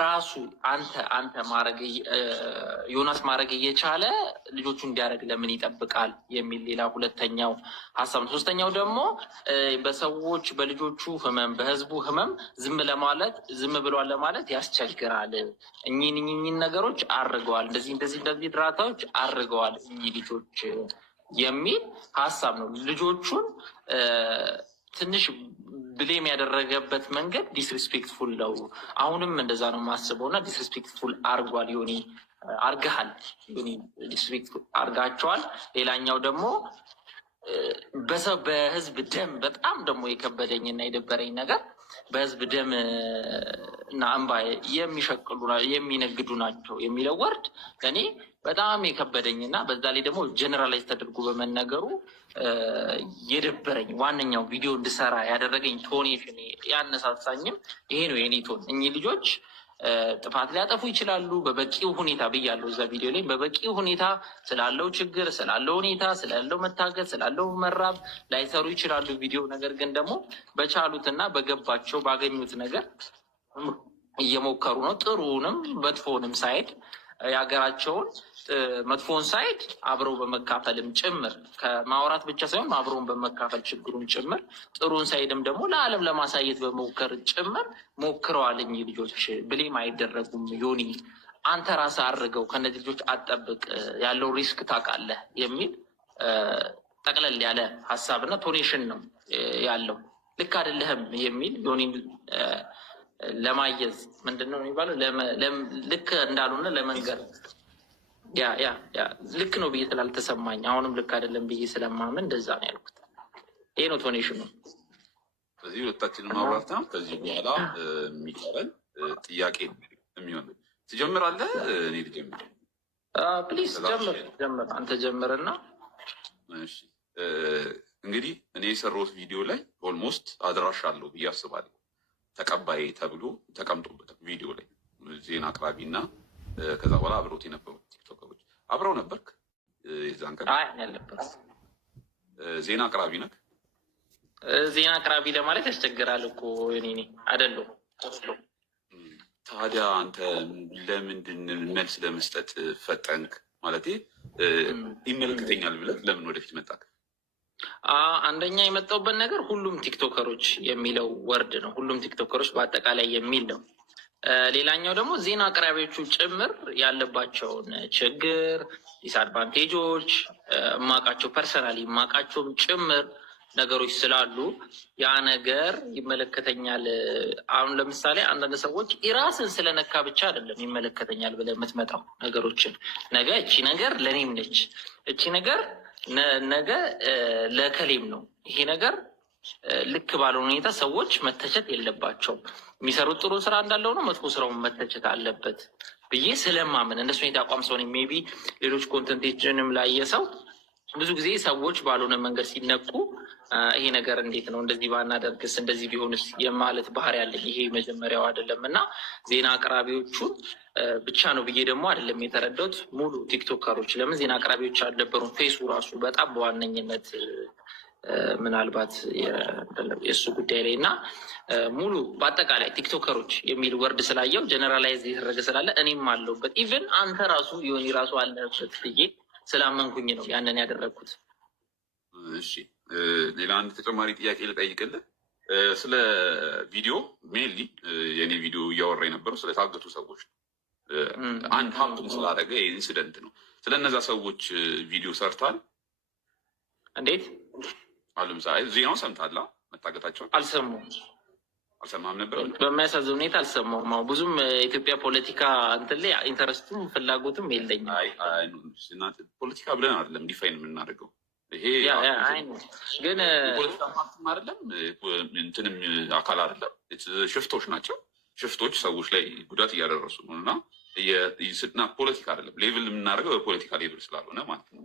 ራሱ አንተ ማድረግ ዮናስ ማድረግ እየቻለ ልጆቹ እንዲያደርግ ለምን ይጠብቃል የሚል ሌላ ሁለተኛው ሀሳብ ነው። ሶስተኛው ደግሞ በሰዎች በልጆቹ ህመም በህዝቡ ህመም ዝም ብሏል ለማለት ያስቸግራል። እኚህን ነገሮች አድርገዋል፣ እንደዚህ ድራታዎች አድርገዋል እኚህ ልጆች የሚል ሀሳብ ነው። ልጆቹን ትንሽ ብሌም ያደረገበት መንገድ ዲስሪስፔክትፉል ነው። አሁንም እንደዛ ነው የማስበው እና ዲስሪስፔክትፉል አርጓል። ዮኒ አርገሃል፣ ዮኒ ዲስሪስፔክትፉል አርጋቸዋል። ሌላኛው ደግሞ በህዝብ ደም በጣም ደግሞ የከበደኝ እና የደበረኝ ነገር በህዝብ ደም እና እንባ የሚነግዱ ናቸው የሚለው ወርድ ለእኔ በጣም የከበደኝ እና በዛ ላይ ደግሞ ጀነራላይዝ ተደርጎ በመነገሩ የደበረኝ ዋነኛው ቪዲዮ እንድሰራ ያደረገኝ ቶኔሽን ያነሳሳኝም ይሄ ነው። የኔ ቶን እኚህ ልጆች ጥፋት ሊያጠፉ ይችላሉ በበቂው ሁኔታ ብያለሁ። እዛ ቪዲዮ ላይ በበቂው ሁኔታ ስላለው ችግር፣ ስላለው ሁኔታ፣ ስላለው መታገል፣ ስላለው መራብ ላይሰሩ ይችላሉ ቪዲዮ። ነገር ግን ደግሞ በቻሉትና በገባቸው ባገኙት ነገር እየሞከሩ ነው። ጥሩንም መጥፎንም ሳይድ የሀገራቸውን መጥፎን ሳይድ አብረው በመካፈልም ጭምር ከማውራት ብቻ ሳይሆን አብረውን በመካፈል ችግሩን ጭምር ጥሩን ሳይድም ደግሞ ለዓለም ለማሳየት በሞከር ጭምር ሞክረዋል። እኚህ ልጆች ብሌም አይደረጉም። ዮኒ አንተ ራስህ አድርገው ከእነዚህ ልጆች አትጠብቅ፣ ያለው ሪስክ ታውቃለህ የሚል ጠቅለል ያለ ሀሳብና ቶኔሽን ነው ያለው። ልክ አይደለህም የሚል ዮኒን ለማየዝ ምንድን ነው የሚባለው ልክ እንዳልሆነ ለመንገር ያ ልክ ነው ብዬ ስላልተሰማኝ አሁንም ልክ አይደለም ብዬ ስለማምን እንደዛ ነው ያልኩት። ይሄ ነው ቶኔሽኑ። በዚህ ሁለታችንን ማውራት ነው። ከዚህ በኋላ የሚቀረን ጥያቄ የሚሆን ትጀምራለህ? እኔ ልጀምር? ፕሊዝ ጀምር። አንተ ጀምርና። እንግዲህ እኔ የሰራሁት ቪዲዮ ላይ ኦልሞስት አድራሻ አለው ብዬ አስባለሁ። ተቀባይ ተብሎ ተቀምጦበታል ቪዲዮ ላይ ዜና አቅራቢ እና ከዛ በኋላ አብረውት የነበሩ ቲክቶከሮች አብረው ነበርክ? የዛን ቀን ዜና አቅራቢ ነህ? ዜና አቅራቢ ለማለት ያስቸግራል እኮ እኔ አይደለሁም። ታዲያ አንተ ለምንድን መልስ ለመስጠት ፈጠንክ? ማለቴ ይመለከተኛል ብለህ ለምን ወደፊት መጣክ? አንደኛ የመጣውበት ነገር ሁሉም ቲክቶከሮች የሚለው ወርድ ነው። ሁሉም ቲክቶከሮች በአጠቃላይ የሚል ነው። ሌላኛው ደግሞ ዜና አቅራቢዎቹ ጭምር ያለባቸውን ችግር፣ ዲስአድቫንቴጆች እማቃቸው ፐርሰናሊ እማቃቸውም ጭምር ነገሮች ስላሉ ያ ነገር ይመለከተኛል። አሁን ለምሳሌ አንዳንድ ሰዎች የራስን ስለነካ ብቻ አይደለም ይመለከተኛል ብለህ የምትመጣው ነገሮችን ነገ እቺ ነገር ለእኔም ነች፣ እቺ ነገር ነገ ለከሌም ነው። ይሄ ነገር ልክ ባልሆነ ሁኔታ ሰዎች መተቸት የለባቸውም። የሚሰሩት ጥሩ ስራ እንዳለው ነው፣ መጥፎ ስራውን መተቸት አለበት ብዬ ስለማምን እነሱ ሁኔታ አቋም ሰው ነኝ። ሜይ ቢ ሌሎች ኮንተንቴችንም ላየ ሰው ብዙ ጊዜ ሰዎች ባልሆነ መንገድ ሲነቁ ይሄ ነገር እንዴት ነው እንደዚህ ባናደርግስ እንደዚህ ቢሆንስ የማለት ባህሪ ያለኝ ይሄ መጀመሪያው አይደለም እና ዜና አቅራቢዎቹን ብቻ ነው ብዬ ደግሞ አይደለም የተረዳሁት። ሙሉ ቲክቶከሮች ለምን ዜና አቅራቢዎች አልነበሩም? ፌሱ ራሱ በጣም በዋነኝነት ምናልባት የእሱ ጉዳይ ላይ እና ሙሉ በአጠቃላይ ቲክቶከሮች የሚል ወርድ ስላየው ጀነራላይዝ የተደረገ ስላለ እኔም አለሁበት። ኢቨን አንተ ራሱ ዮኒ ራሱ አለበት ብዬ ስላመንኩኝ ነው ያንን ያደረግኩት። እሺ ሌላ አንድ ተጨማሪ ጥያቄ ልጠይቅልህ። ስለ ቪዲዮ ሜንሊ የኔ ቪዲዮ እያወራ የነበረው ስለታገቱ ሰዎች አንድ ሀብቱን ስላደረገ ኢንሲደንት ነው። ስለ እነዛ ሰዎች ቪዲዮ ሰርታል? እንዴት? አሁን ለምሳሌ ዜናው ሰምታላ? መታገታቸውን? አልሰማሁም ነበር። በሚያሳዝን ሁኔታ አልሰማሁም። ብዙም ኢትዮጵያ ፖለቲካ እንትን ላይ ኢንተረስቱም ፍላጎቱም የለኝም። ፖለቲካ ብለን አይደለም ዲፋይን የምናደርገው። ይሄ ግን ፖለቲካ ፓርቲም አይደለም እንትንም አካል አይደለም። ሽፍቶች ናቸው። ሽፍቶች ሰዎች ላይ ጉዳት እያደረሱ ነው እና ፖለቲካ አይደለም ሌቭል የምናደርገው በፖለቲካ ሌቭል ስላልሆነ ማለት ነው።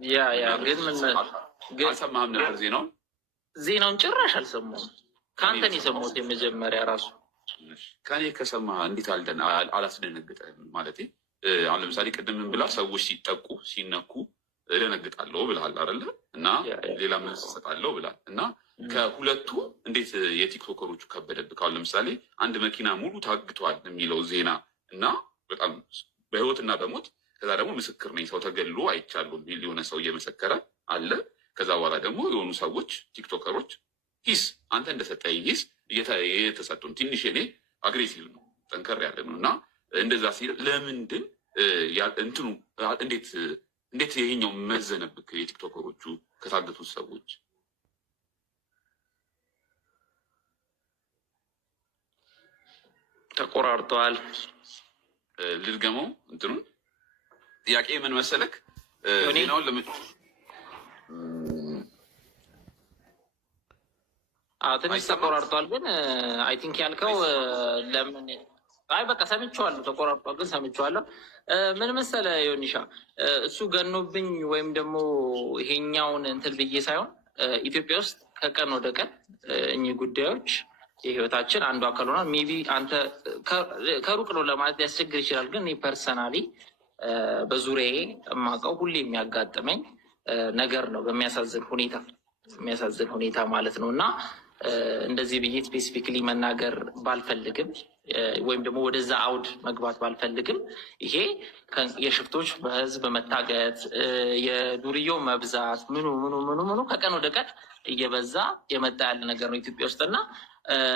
ግን አልሰማህም ነበር ዜናውን ጭራሽ አልሰማሁም። ከአንተን የሰማሁት የመጀመሪያ ራሱ። ከኔ ከሰማህ እንዴት አላስደነግጠህም? ማለቴ አሁን ለምሳሌ ቅድም ምን ብላ ሰዎች ሲጠቁ ሲነኩ እደነግጣለሁ ብልሃል አይደለ? እና ሌላ መልስ እሰጣለሁ ብላል። እና ከሁለቱ እንዴት የቲክቶከሮቹ ከበደብህ? አሁን ለምሳሌ አንድ መኪና ሙሉ ታግቷል የሚለው ዜና እና በጣም በህይወትና በሞት ከዛ ደግሞ ምስክር ነኝ ሰው ተገሎ አይቻለሁ የሚል የሆነ ሰው እየመሰከረ አለ። ከዛ በኋላ ደግሞ የሆኑ ሰዎች ቲክቶከሮች ሂስ አንተ እንደሰጠኝ ሂስ እየተሰጡን ትንሽ እኔ አግሬሲቭ ነው ጠንከር ያለ ነው እና እንደዛ ሲል ለምንድን እንትኑ እንዴት ይሄኛው መዘነብክ? የቲክቶከሮቹ ከታገቱት ሰዎች ተቆራርጠዋል። ልድገመው እንትኑን ጥያቄ ምን መሰለክ? ዜናውን ትንሽ ተቆራርጧል፣ ግን አይ ቲንክ ያልከው ለምን በቃ ሰምቼዋለሁ። ተቆራርጧል ግን ሰምቼዋለሁ። ምን መሰለህ ዮኒሻ፣ እሱ ገኖብኝ ወይም ደግሞ ይሄኛውን እንትን ብዬ ሳይሆን ኢትዮጵያ ውስጥ ከቀን ወደ ቀን እኚህ ጉዳዮች የህይወታችን አንዱ አካል ሆኗል። ሜይ ቢ አንተ ከሩቅ ነው ለማለት ሊያስቸግር ይችላል፣ ግን እኔ ፐርሰናሊ በዙሪያዬ የማውቀው ሁሌ የሚያጋጥመኝ ነገር ነው። በሚያሳዝን ሁኔታ ማለት ነው። እና እንደዚህ ብዬ ስፔሲፊክሊ መናገር ባልፈልግም ወይም ደግሞ ወደዛ አውድ መግባት ባልፈልግም ይሄ የሽፍቶች በህዝብ መታገት የዱርዬው መብዛት ምኑ ከቀን ወደ ቀን እየበዛ የመጣ ያለ ነገር ነው ኢትዮጵያ ውስጥና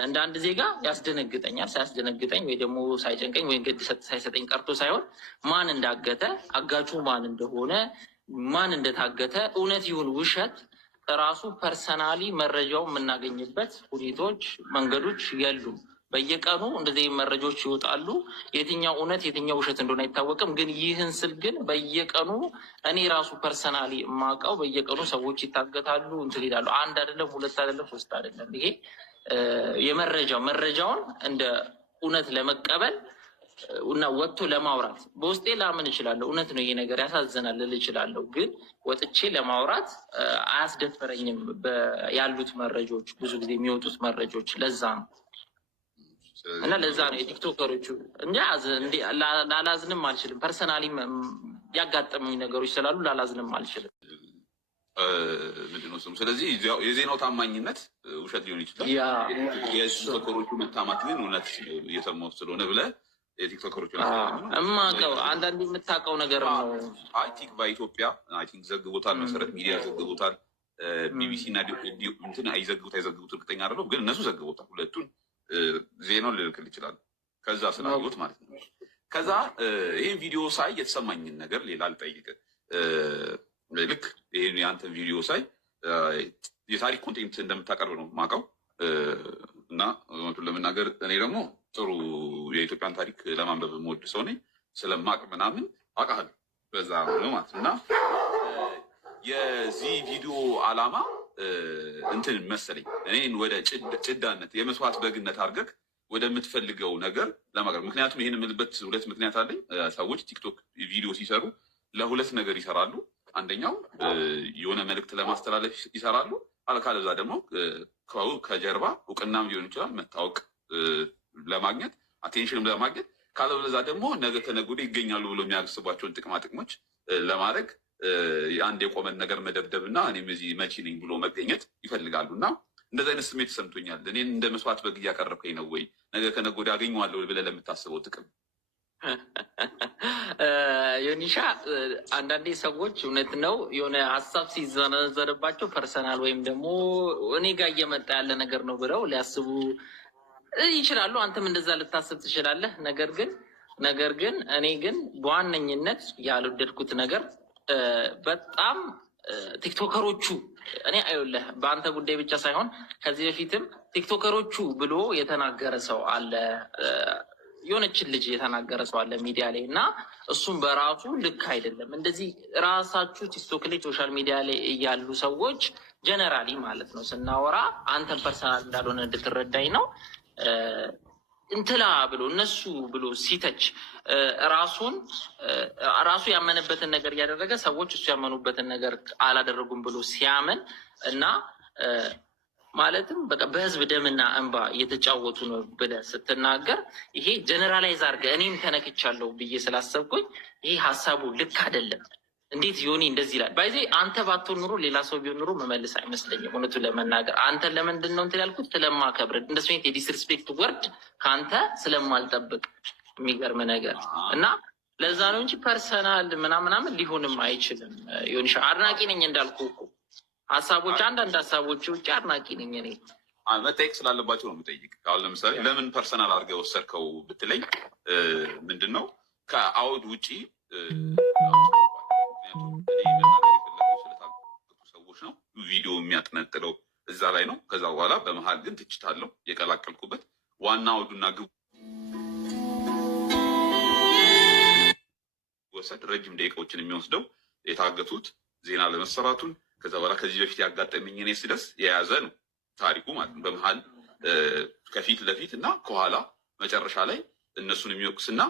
እንደ አንድ ዜጋ ያስደነግጠኛል። ሳያስደነግጠኝ ወይ ደግሞ ሳይጨንቀኝ ወይም ግድ ሳይሰጠኝ ቀርቶ ሳይሆን ማን እንዳገተ አጋቹ ማን እንደሆነ ማን እንደታገተ እውነት ይሁን ውሸት ራሱ ፐርሰናሊ መረጃው የምናገኝበት ሁኔታዎች መንገዶች የሉም። በየቀኑ እንደዚህ መረጃዎች ይወጣሉ። የትኛው እውነት የትኛው ውሸት እንደሆነ አይታወቅም። ግን ይህን ስል ግን በየቀኑ እኔ ራሱ ፐርሰናሊ የማውቀው በየቀኑ ሰዎች ይታገታሉ፣ እንትን ይላሉ። አንድ አይደለም፣ ሁለት አይደለም፣ ሶስት አይደለም። ይሄ መረጃውን እንደ እውነት ለመቀበል እና ወጥቶ ለማውራት በውስጤ ላምን እችላለሁ። እውነት ነው ይሄ ነገር ያሳዝናል ልል እችላለሁ። ግን ወጥቼ ለማውራት አያስደፈረኝም ያሉት መረጃዎች፣ ብዙ ጊዜ የሚወጡት መረጃዎች። ለዛ ነው እና ለዛ ነው የቲክቶከሮቹ እንጂ ላላዝንም አልችልም። ፐርሰናሊ ያጋጠሙኝ ነገሮች ስላሉ ላላዝንም አልችልም። ምንድነው ስሙ? ስለዚህ የዜናው ታማኝነት ውሸት ሊሆን ይችላል። የቲክቶከሮቹ መታማት ግን እውነት እየሰማሁት ስለሆነ ብለህ የቲክቶከሮቹ እማውቀው አንዳንድ የምታውቀው ነገር ነው። አይ ቲንክ በኢትዮጵያ አይ ቲንክ ዘግቦታል፣ መሰረት ሚዲያ ዘግቦታል፣ ቢቢሲ እና እንትን አይዘግቡት እርግጠኛ አይደለሁም፣ ግን እነሱ ዘግቦታል። ሁለቱን ዜናውን ልልክል ይችላል። ከዛ ስላየሁት ማለት ነው። ከዛ ይህን ቪዲዮ ሳይ የተሰማኝን ነገር ሌላ ልጠይቅህ። ልክ ይህን የአንተን ቪዲዮ ሳይ የታሪክ ኮንቴንት እንደምታቀርብ ነው የማውቀው እና እውነቱን ለመናገር እኔ ደግሞ ጥሩ የኢትዮጵያን ታሪክ ለማንበብ የምወድ ሰው ነኝ። ስለማቅ ምናምን አውቃለሁ በዛ ነው ማለት እና የዚህ ቪዲዮ ዓላማ እንትን መሰለኝ እኔን ወደ ጭዳነት የመስዋዕት በግነት አድርገህ ወደምትፈልገው ነገር ለማቅረብ። ምክንያቱም ይህን የምልበት ሁለት ምክንያት አለኝ። ሰዎች ቲክቶክ ቪዲዮ ሲሰሩ ለሁለት ነገር ይሰራሉ። አንደኛው የሆነ መልእክት ለማስተላለፍ ይሰራሉ። አልካለዛ ደግሞ ከጀርባ እውቅናም ሊሆን ይችላል መታወቅ ለማግኘት አቴንሽንም ለማግኘት ካለበለዛ ደግሞ ነገ ከነገ ወዲያ ይገኛሉ ብሎ የሚያስቧቸውን ጥቅማ ጥቅሞች ለማድረግ አንድ የቆመን ነገር መደብደብ እና እኔም እዚህ መቺ ነኝ ብሎ መገኘት ይፈልጋሉ። እና እንደዚህ አይነት ስሜት ተሰምቶኛል። እኔን እንደ መስዋዕት በግ እያቀረብከኝ ነው ወይ ነገ ከነገ ወዲያ አገኘዋለሁ ብለህ ለምታስበው ጥቅም? ዮኒሻ አንዳንዴ ሰዎች እውነት ነው የሆነ ሀሳብ ሲዘነዘርባቸው ፐርሰናል ወይም ደግሞ እኔ ጋር እየመጣ ያለ ነገር ነው ብለው ሊያስቡ ይችላሉ። አንተም እንደዛ ልታስብ ትችላለህ። ነገር ግን እኔ ግን በዋነኝነት ያልወደድኩት ነገር በጣም ቲክቶከሮቹ እኔ አይውልህ በአንተ ጉዳይ ብቻ ሳይሆን ከዚህ በፊትም ቲክቶከሮቹ ብሎ የተናገረ ሰው አለ፣ የሆነችን ልጅ የተናገረ ሰው አለ ሚዲያ ላይ እና እሱም በራሱ ልክ አይደለም። እንደዚህ ራሳችሁ ቲክቶክ ላይ ሶሻል ሚዲያ ላይ ያሉ ሰዎች ጀነራሊ ማለት ነው ስናወራ አንተን ፐርሰናል እንዳልሆነ እንድትረዳኝ ነው። እንትላ ብሎ እነሱ ብሎ ሲተች ራሱ ያመነበትን ነገር እያደረገ ሰዎች እሱ ያመኑበትን ነገር አላደረጉም ብሎ ሲያምን እና ማለትም በቃ በህዝብ ደምና እንባ እየተጫወቱ ነው ብለህ ስትናገር ይሄ ጀነራላይዝ አድርገህ እኔም ተነክቻለሁ ብዬ ስላሰብኩኝ ይሄ ሀሳቡ ልክ አይደለም። እንዴት ዮኒ እንደዚህ ይላል? ባይዜ አንተ ባትሆን ኑሮ ሌላ ሰው ቢሆን ኑሮ መመልስ አይመስለኝም። እውነቱን ለመናገር አንተን ለምንድን ነው እንትን ያልኩት? ስለማከብር እንደሱ አይነት የዲስሪስፔክት ወርድ ከአንተ ስለማልጠብቅ የሚገርም ነገር እና ለዛ ነው እንጂ ፐርሰናል ምናምናምን ሊሆንም አይችልም። ዮኒሻ አድናቂ ነኝ እንዳልኩ እኮ ሀሳቦች አንዳንድ ሀሳቦች ውጭ አድናቂ ነኝ እኔ። መጠየቅ ስላለባቸው ነው የምጠይቅ። አሁን ለምሳሌ ለምን ፐርሰናል አድርገህ ወሰድከው ብትለኝ ምንድን ነው ከአውድ ውጪ ሰዎች ነው ቪዲዮ የሚያጠነጥለው እዛ ላይ ነው። ከዛ በኋላ በመሀል ግን ትችት አለው የቀላቀልኩበት ዋና አውዱና ግቡ ወሰድ ረጅም ደቂቃዎችን የሚወስደው የታገቱት ዜና ለመሰራቱን ከዛ በኋላ ከዚህ በፊት ያጋጠመኝ እኔ ስደርስ የያዘ ነው ታሪኩ ማለት ነው። በመሀል ከፊት ለፊት እና ከኋላ መጨረሻ ላይ እነሱን የሚወቅስና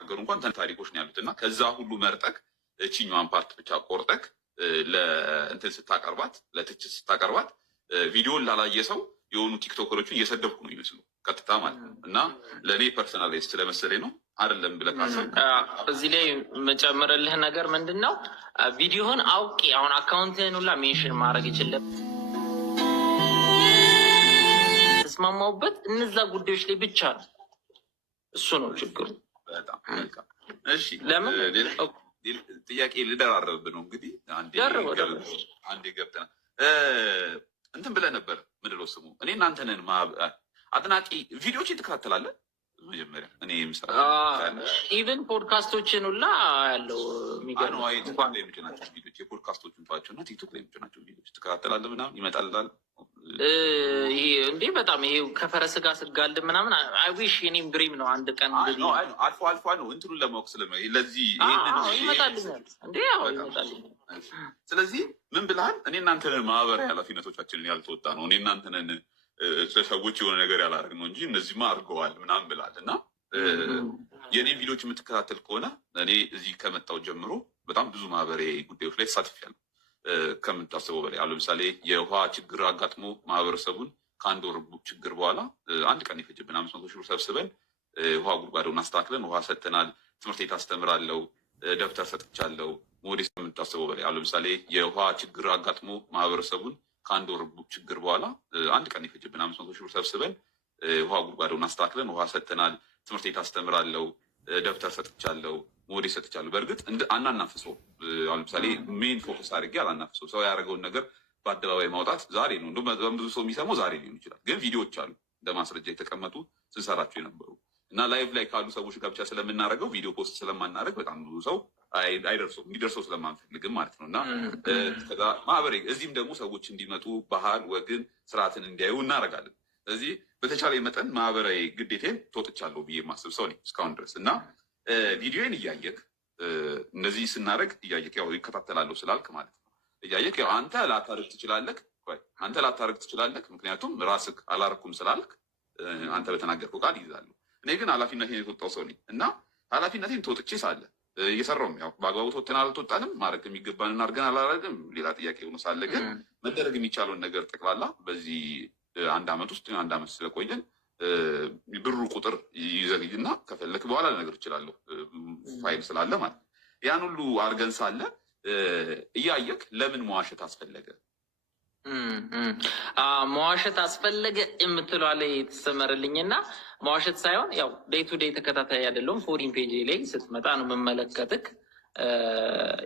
ነገሩ እንኳን ታሪኮች ነው ያሉት እና ከዛ ሁሉ መርጠቅ እቺኛዋን ፓርት ብቻ ቆርጠቅ ለእንትን ስታቀርባት ለትችት ስታቀርባት ቪዲዮን ላላየ ሰው የሆኑ ቲክቶከሮችን እየሰደብኩ ነው ይመስሉ ቀጥታ ማለት ነው። እና ለእኔ ፐርሰናላይዝ ስለመሰለኝ ነው አይደለም ብለህ ካሰብክ እዚህ ላይ መጨመርልህ ነገር ምንድን ነው ቪዲዮህን አውቄ አሁን አካውንትህን ሁላ ሜንሽን ማድረግ ይችላል ተስማማውበት እነዛ ጉዳዮች ላይ ብቻ ነው። እሱ ነው ችግሩ። በጣም እሺ። ለምን ጥያቄ ልደራረብ ነው እንግዲህ አንዴ ገብተናል እንትን ብለህ ነበር ምንድን ነው ስሙ እኔ እናንተንን አድናቂ ቪዲዮዎችን ትከታተላለህ? መጀመሪያ እኔ ኢቨን ፖድካስቶችን ሁላ ያለው ናቸው ቪዲዮች የፖድካስቶችን ተዋቸው እና ቲክቶክ ላይ ናቸው ቪዲዮች ትከታተላለህ ምናምን ይመጣልላል እንዴ በጣም ይሄ ከፈረስ ጋር ስጋል ምናምን አይዊሽ የኔም ድሪም ነው አንድ ቀን አልፎ አልፎ ነው እንትኑን ለማወቅ ለዚህ ይመጣልኛል እንዴ ይመጣልኛል። ስለዚህ ምን ብለሃል? እኔ እናንተንን ማህበራዊ ኃላፊነቶቻችንን ያልተወጣ ነው እኔ እናንተንን ለሰዎች የሆነ ነገር ያላደርግ ነው እንጂ እነዚህማ አድርገዋል ምናምን ብላል እና የእኔም ቪዲዮች የምትከታተል ከሆነ እኔ እዚህ ከመጣው ጀምሮ በጣም ብዙ ማህበራዊ ጉዳዮች ላይ ተሳትፌያለሁ ከምታስበው በላይ። አሁን ለምሳሌ የውሃ ችግር አጋጥሞ ማህበረሰቡን ከአንድ ወር ችግር በኋላ አንድ ቀን የፈጀብን 500 ሺህ ብር ሰብስበን ውሃ ጉድጓዱን አስተካክለን ውሃ ሰጥተናል። ትምህርት ቤት አስተምራለሁ፣ ደብተር ሰጥቻለሁ። ሞዴስ ከምታስበው በላይ። አሁን ለምሳሌ የውሃ ችግር አጋጥሞ ማህበረሰቡን ከአንድ ወር ችግር በኋላ አንድ ቀን የፈጀብን 500 ሺህ ብር ሰብስበን ውሃ ጉድጓዱን አስተካክለን ውሃ ሰጥተናል። ትምህርት ቤት አስተምራለሁ፣ ደብተር ሰጥቻለሁ፣ ሞዴስ ሰጥቻለሁ። በእርግጥ አናናፍሰው። አሁን ለምሳሌ ሜን ፎከስ አድርጌ አላናፍሰው። ሰው ያደረገውን ነገር በአደባባይ ማውጣት ዛሬ ነው እንደውም ብዙ ሰው የሚሰማው ዛሬ ሊሆን ይችላል። ግን ቪዲዮዎች አሉ እንደ ማስረጃ የተቀመጡ ስንሰራቸው የነበሩ እና ላይቭ ላይ ካሉ ሰዎች ጋር ብቻ ስለምናደርገው ቪዲዮ ፖስት ስለማናደርግ በጣም ብዙ ሰው አይደርሰው እንዲደርሰው ስለማንፈልግም ማለት ነው። እና ማህበሬ እዚህም ደግሞ ሰዎች እንዲመጡ ባህል፣ ወግን፣ ስርዓትን እንዲያዩ እናደርጋለን። ስለዚህ በተቻለ መጠን ማህበራዊ ግዴታዬን ተወጥቻለሁ ብዬ የማስብ ሰው ነኝ እስካሁን ድረስ እና ቪዲዮን እያየክ እነዚህ ስናደርግ እያየክ ያው ይከታተላለሁ ስላልክ ማለት ነው እያየክ ያው አንተ ላታርግ ትችላለህ ምክንያቱም ራስክ አላረኩም ስላልክ አንተ በተናገርከው ቃል ይይዛለሁ። እኔ ግን ኃላፊነቴን የተወጣው ሰው ነኝ እና ኃላፊነቴን ተወጥቼ ሳለ እየሰራውም ያው በአግባቡ ተወጥተን አልተወጣንም ማድረግ የሚገባንን አድርገን አላደረግም ሌላ ጥያቄ ሆኖ ሳለ ግን መደረግ የሚቻለውን ነገር ጠቅላላ በዚህ አንድ አመት ውስጥ አንድ አመት ስለቆየን ብሩ ቁጥር ይዘግይና ከፈለክ በኋላ ልነግርህ እችላለሁ ፋይል ስላለ ማለት ያን ሁሉ አድርገን ሳለ እያየክ ለምን መዋሸት አስፈለገ? መዋሸት አስፈለገ የምትለዋ ላይ ትሰመርልኝና መዋሸት ሳይሆን ያው ዴይ ቱ ዴይ ተከታታይ አይደለም። ፎሪን ፔጅ ላይ ስትመጣ ነው የምመለከትክ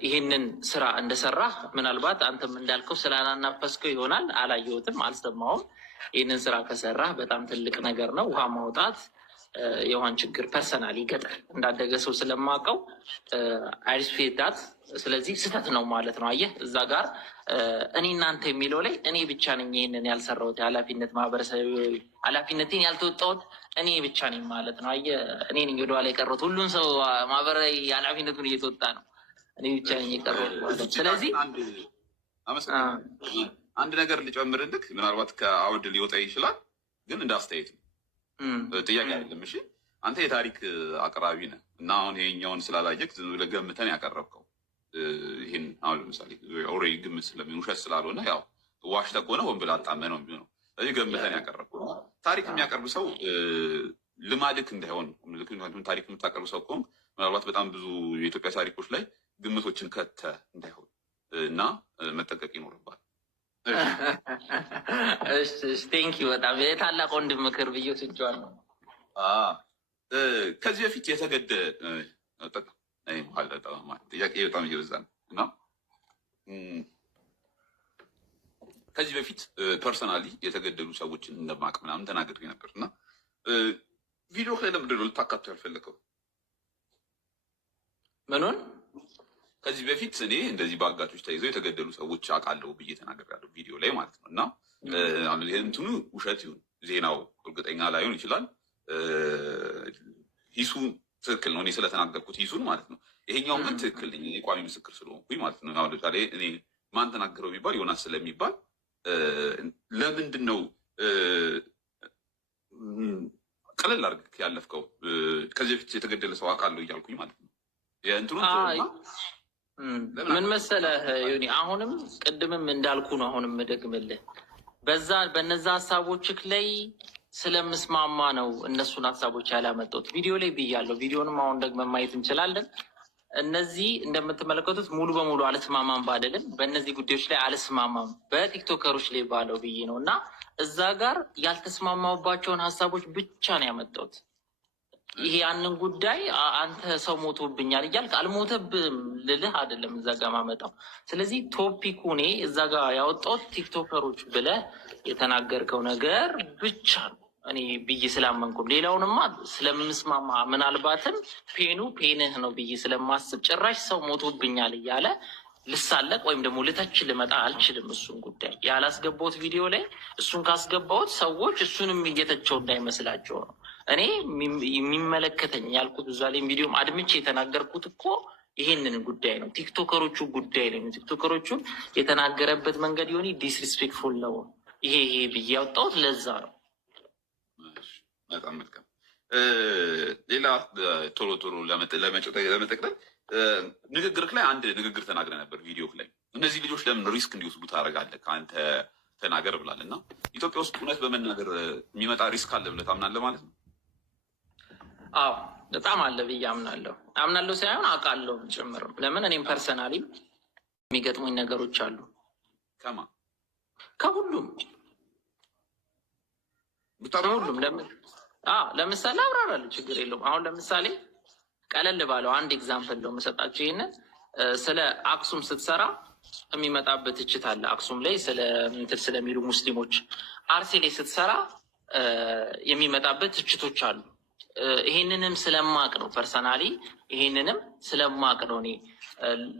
ይህንን ስራ እንደሰራህ ምናልባት አንተም እንዳልከው ስላላናፈስከው ይሆናል። አላየሁትም፣ አልሰማውም። ይህንን ስራ ከሰራህ በጣም ትልቅ ነገር ነው። ውሃ ማውጣት የውሃን ችግር ፐርሰናሊ ገጠር እንዳደገ ሰው ስለማውቀው አይሪስፔክት። ስለዚህ ስህተት ነው ማለት ነው። አየህ እዛ ጋር እኔ እናንተ የሚለው ላይ እኔ ብቻ ነኝ ይህንን ያልሰራሁት የኃላፊነት ማህበረሰብ ኃላፊነቴን ያልተወጣሁት እኔ ብቻ ነኝ ማለት ነው። አየህ እኔ ነኝ ወደኋላ የቀረሁት። ሁሉም ሰው ማህበራዊ ኃላፊነቱን እየተወጣ ነው። እኔ ብቻ ነኝ የቀረሁት ማለት ነው። ስለዚህ አንድ ነገር ልጨምርልህ፣ ምናልባት ከአውድ ሊወጣ ይችላል፣ ግን እንዳስተያየት ነው። ጥያቄ አይደለም። እሺ አንተ የታሪክ አቅራቢ ነህ እና አሁን ይሄኛውን ስላላየክ ዝም ብለህ ገምተን ያቀረብከው ይህን አሁን ለምሳሌ ኦልሬዲ ግምት ስለሚሆን ውሸት ስላልሆነ ያው ዋሽተህ ከሆነ ወን ብለህ አጣመህ ነው የሚሆነው። ስለዚህ ገምተን ያቀረብከው ታሪክ የሚያቀርብ ሰው ልማድክ እንዳይሆን፣ ምክንያቱም ታሪክ የምታቀርብ ሰው ከሆንክ ምናልባት በጣም ብዙ የኢትዮጵያ ታሪኮች ላይ ግምቶችን ከተህ እንዳይሆን እና መጠንቀቅ ይኖርባል። ቴንኪ በጣም የታላቅ ወንድም ምክር ብዬ ወስጄዋለሁ። ከዚህ በፊት የተገደ ጥያቄ በጣም እየበዛ ነው እና ከዚህ በፊት ፐርሰናሊ የተገደሉ ሰዎችን እንደማቅ ምናምን ተናግሬ ነበር እና ቪዲዮ ላይ ለምንድን ነው ልታካቱ ያልፈለገው? ምኑን? ከዚህ በፊት እኔ እንደዚህ በአጋቾች ተይዘው የተገደሉ ሰዎች አውቃለሁ ብዬ ተናግሬያለሁ ቪዲዮ ላይ ማለት ነው እና እንትኑ ውሸት ይሁን ዜናው እርግጠኛ ላይሆን ይችላል። ሂሱ ትክክል ነው፣ እኔ ስለተናገርኩት ሂሱን ማለት ነው። ይሄኛውን ግን ትክክል ነኝ እኔ ቋሚ ምስክር ስለሆንኩኝ ማለት ነው። አሁን ለምሳሌ እኔ ማን ተናገረው ቢባል ዮናስ ስለሚባል ለምንድን ነው ቀለል አድርገህ ያለፍከው? ከዚህ በፊት የተገደለ ሰው አውቃለሁ እያልኩኝ ማለት ነው። የእንትኑ ምን መሰለህ ዮኒ፣ አሁንም ቅድምም እንዳልኩ ነው። አሁንም እደግምልህ በነዛ ሀሳቦችህ ላይ ስለምስማማ ነው እነሱን ሀሳቦች ያላመጣሁት። ቪዲዮ ላይ ብያለሁ። ቪዲዮንም አሁን ደግመን ማየት እንችላለን። እነዚህ እንደምትመለከቱት ሙሉ በሙሉ አልስማማም ባልልም በእነዚህ ጉዳዮች ላይ አልስማማም በቲክቶከሮች ላይ ባለው ብዬ ነው እና እዛ ጋር ያልተስማማባቸውን ሀሳቦች ብቻ ነው ያመጣሁት። ይሄ ያንን ጉዳይ አንተ ሰው ሞቶብኛል እያልክ አልሞተብም ልልህ አይደለም እዛ ጋር ማመጣው። ስለዚህ ቶፒኩ እኔ እዛ ጋር ያወጣሁት ቲክቶከሮች ብለህ የተናገርከው ነገር ብቻ ነው እኔ ብዬ ስላመንኩ፣ ሌላውንማ ስለምስማማ ምናልባትም ፔኑ ፔንህ ነው ብዬ ስለማስብ ጭራሽ ሰው ሞቶብኛል እያለ ልሳለቅ ወይም ደግሞ ልተች ልመጣ አልችልም። እሱን ጉዳይ ያላስገባሁት ቪዲዮ ላይ እሱን ካስገባሁት ሰዎች እሱንም እየተቸው እንዳይመስላቸው ነው። እኔ የሚመለከተኝ ያልኩት እዛ ላይ ቪዲዮም አድምቼ የተናገርኩት እኮ ይሄንን ጉዳይ ነው። ቲክቶከሮቹ ጉዳይ ላይ ነው። ቲክቶከሮቹን የተናገረበት መንገድ የሆነ ዲስሪስፔክትፉል ነው። ይሄ ብዬ ያወጣሁት ለዛ ነው። በጣም መልካም። ሌላ ቶሎ ቶሎ ለመጠቅለል ንግግርህ ላይ አንድ ንግግር ተናግረህ ነበር ቪዲዮ ላይ። እነዚህ ልጆች ለምን ሪስክ እንዲወስዱ ታደርጋለህ? ከአንተ ተናገር ብላል እና ኢትዮጵያ ውስጥ እውነት በመናገር የሚመጣ ሪስክ አለ ብለህ ታምናለህ ማለት ነው? አዎ በጣም አለ ብዬ አምናለሁ ሳይሆን አውቃለሁ ጭምርም። ለምን እኔም ፐርሰናሊ የሚገጥሙኝ ነገሮች አሉ። ከሁሉም ለምሳሌ አብራራለሁ፣ ችግር የለውም። አሁን ለምሳሌ ቀለል ባለው አንድ ኤግዛምፕል ነው የምሰጣቸው። ይህንን ስለ አክሱም ስትሰራ የሚመጣበት ትችት አለ። አክሱም ላይ እንትን ስለሚሉ ሙስሊሞች፣ አርሲ ላይ ስትሰራ የሚመጣበት ትችቶች አሉ። ይሄንንም ስለማቅ ነው ፐርሰናሊ፣ ይሄንንም ስለማቅ ነው እኔ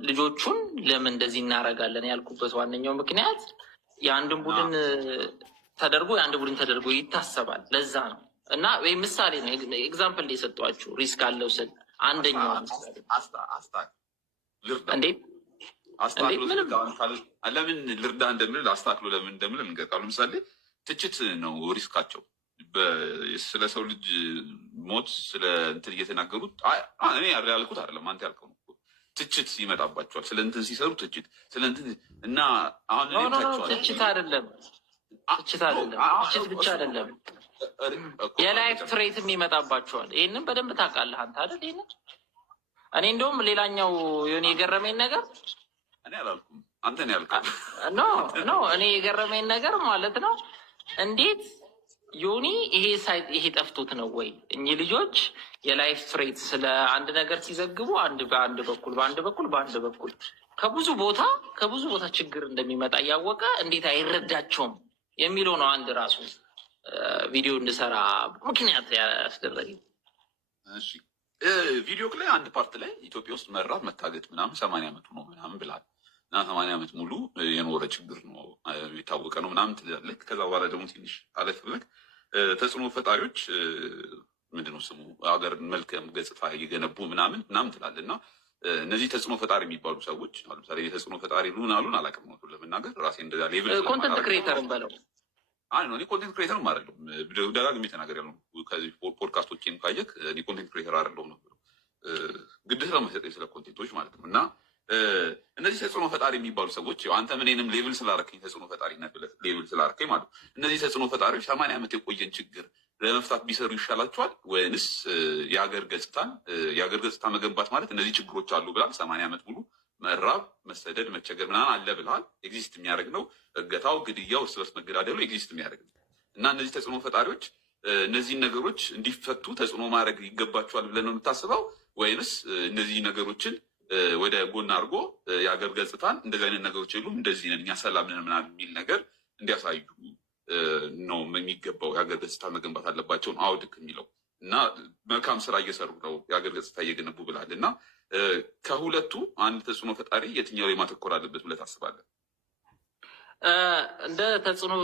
ልጆቹን ለምን እንደዚህ እናደርጋለን ያልኩበት ዋነኛው ምክንያት የአንድን ቡድን ተደርጎ ይታሰባል። ለዛ ነው እና ወይ ምሳሌ ነው ኤግዛምፕል ላይ የሰጧችሁ ሪስክ አለው ስል አንደኛው እንዴት ለምን ልርዳ እንደምል አስታክሎ ለምን እንደምል እንገጣሉ። ለምሳሌ ትችት ነው ሪስካቸው። ስለ ሰው ልጅ ሞት ስለ እንትን እየተናገሩት እኔ ያልኩት አይደለም አንተ ያልከው ነው። ትችት ይመጣባቸዋል። ስለ እንትን ሲሰሩ ትችት ስለ እንትን እና አሁን ትችት አይደለም ትችት ብቻ አይደለም የላይፍ ትሬትም ይመጣባቸዋል። ይህንን በደንብ ታውቃለህ አንተ አይደል? ይህንን እኔ እንደውም ሌላኛው የሆነ የገረመኝ ነገር እኔ አላልኩም አንተ ነው ያልከው። ኖ እኔ የገረመኝ ነገር ማለት ነው እንዴት ዮኒ ይሄ ጠፍቶት ነው ወይ? እኚህ ልጆች የላይፍ ትሬት ስለ አንድ ነገር ሲዘግቡ በአንድ በኩል ከብዙ ቦታ ችግር እንደሚመጣ እያወቀ እንዴት አይረዳቸውም የሚለው ነው አንድ ራሱ ቪዲዮ እንድሰራ ምክንያት ያስደረገኝ? እሺ ቪዲዮ ላይ አንድ ፓርት ላይ ኢትዮጵያ ውስጥ መራብ መታገት ምናምን 80 ዓመቱ ነው ምናምን ብላል እና 80 ዓመት ሙሉ የኖረ ችግር ነው የታወቀ ነው ምናምን ትላለህ። ከዛ በኋላ ደግሞ ትንሽ አለፍ ብለህ ተጽዕኖ ፈጣሪዎች ምንድነው ስሙ ሀገር መልካም ገጽታ እየገነቡ ምናምን ትላለህ እና እነዚህ ተጽዕኖ ፈጣሪ የሚባሉ ሰዎች ለምሳሌ የተጽዕኖ ፈጣሪ ሉን አላውቅም ነው ለመናገር ራሴ እንደዛ ሌቭል ኮንተንት ክሬተር በለው እኔ ኮንቴንት ክሬተርም አይደለሁም። ደጋግሜ ተናገር ያለው ከዚህ ፖድካስቶችን ካየክ እኔ ኮንቴንት ክሬተር አይደለሁም ነው ግዴታ ለመሰጠኝ ስለ ኮንቴንቶች ማለት ነው። እና እነዚህ ተጽዕኖ ፈጣሪ የሚባሉ ሰዎች አንተ ምንም ሌቭል ስላረከኝ ተጽዕኖ ፈጣሪ ሌቭል ስላረከኝ ማለት ነው። እነዚህ ተጽዕኖ ፈጣሪዎች 80 ዓመት የቆየን ችግር ለመፍታት ቢሰሩ ይሻላቸዋል ወይንስ የሀገር ገጽታ መገንባት ማለት እነዚህ ችግሮች አሉ ብላል 80 ዓመት ሙሉ መራብ፣ መሰደድ፣ መቸገር ምናምን አለ ብለሃል። ኤግዚስት የሚያደርግ ነው። እገታው፣ ግድያው፣ እርስ በርስ መገዳደሉ ኤግዚስት የሚያደርግ ነው እና እነዚህ ተጽዕኖ ፈጣሪዎች እነዚህን ነገሮች እንዲፈቱ ተጽዕኖ ማድረግ ይገባቸዋል ብለን ነው የምታስበው ወይንስ እነዚህ ነገሮችን ወደ ጎን አድርጎ የሀገር ገጽታን እንደዚህ አይነት ነገሮች የሉም እንደዚህ ነን እኛ ሰላም ነን ምናምን የሚል ነገር እንዲያሳዩ ነው የሚገባው? የሀገር ገጽታ መገንባት አለባቸው ነው አውድክ የሚለው እና መልካም ስራ እየሰሩ ነው የሀገር ገጽታ እየገነቡ ብላል እና ከሁለቱ አንድ ተጽዕኖ ፈጣሪ የትኛው ላይ ማተኮር አለበት ብለህ ታስባለህ? እንደ ተጽዕኖ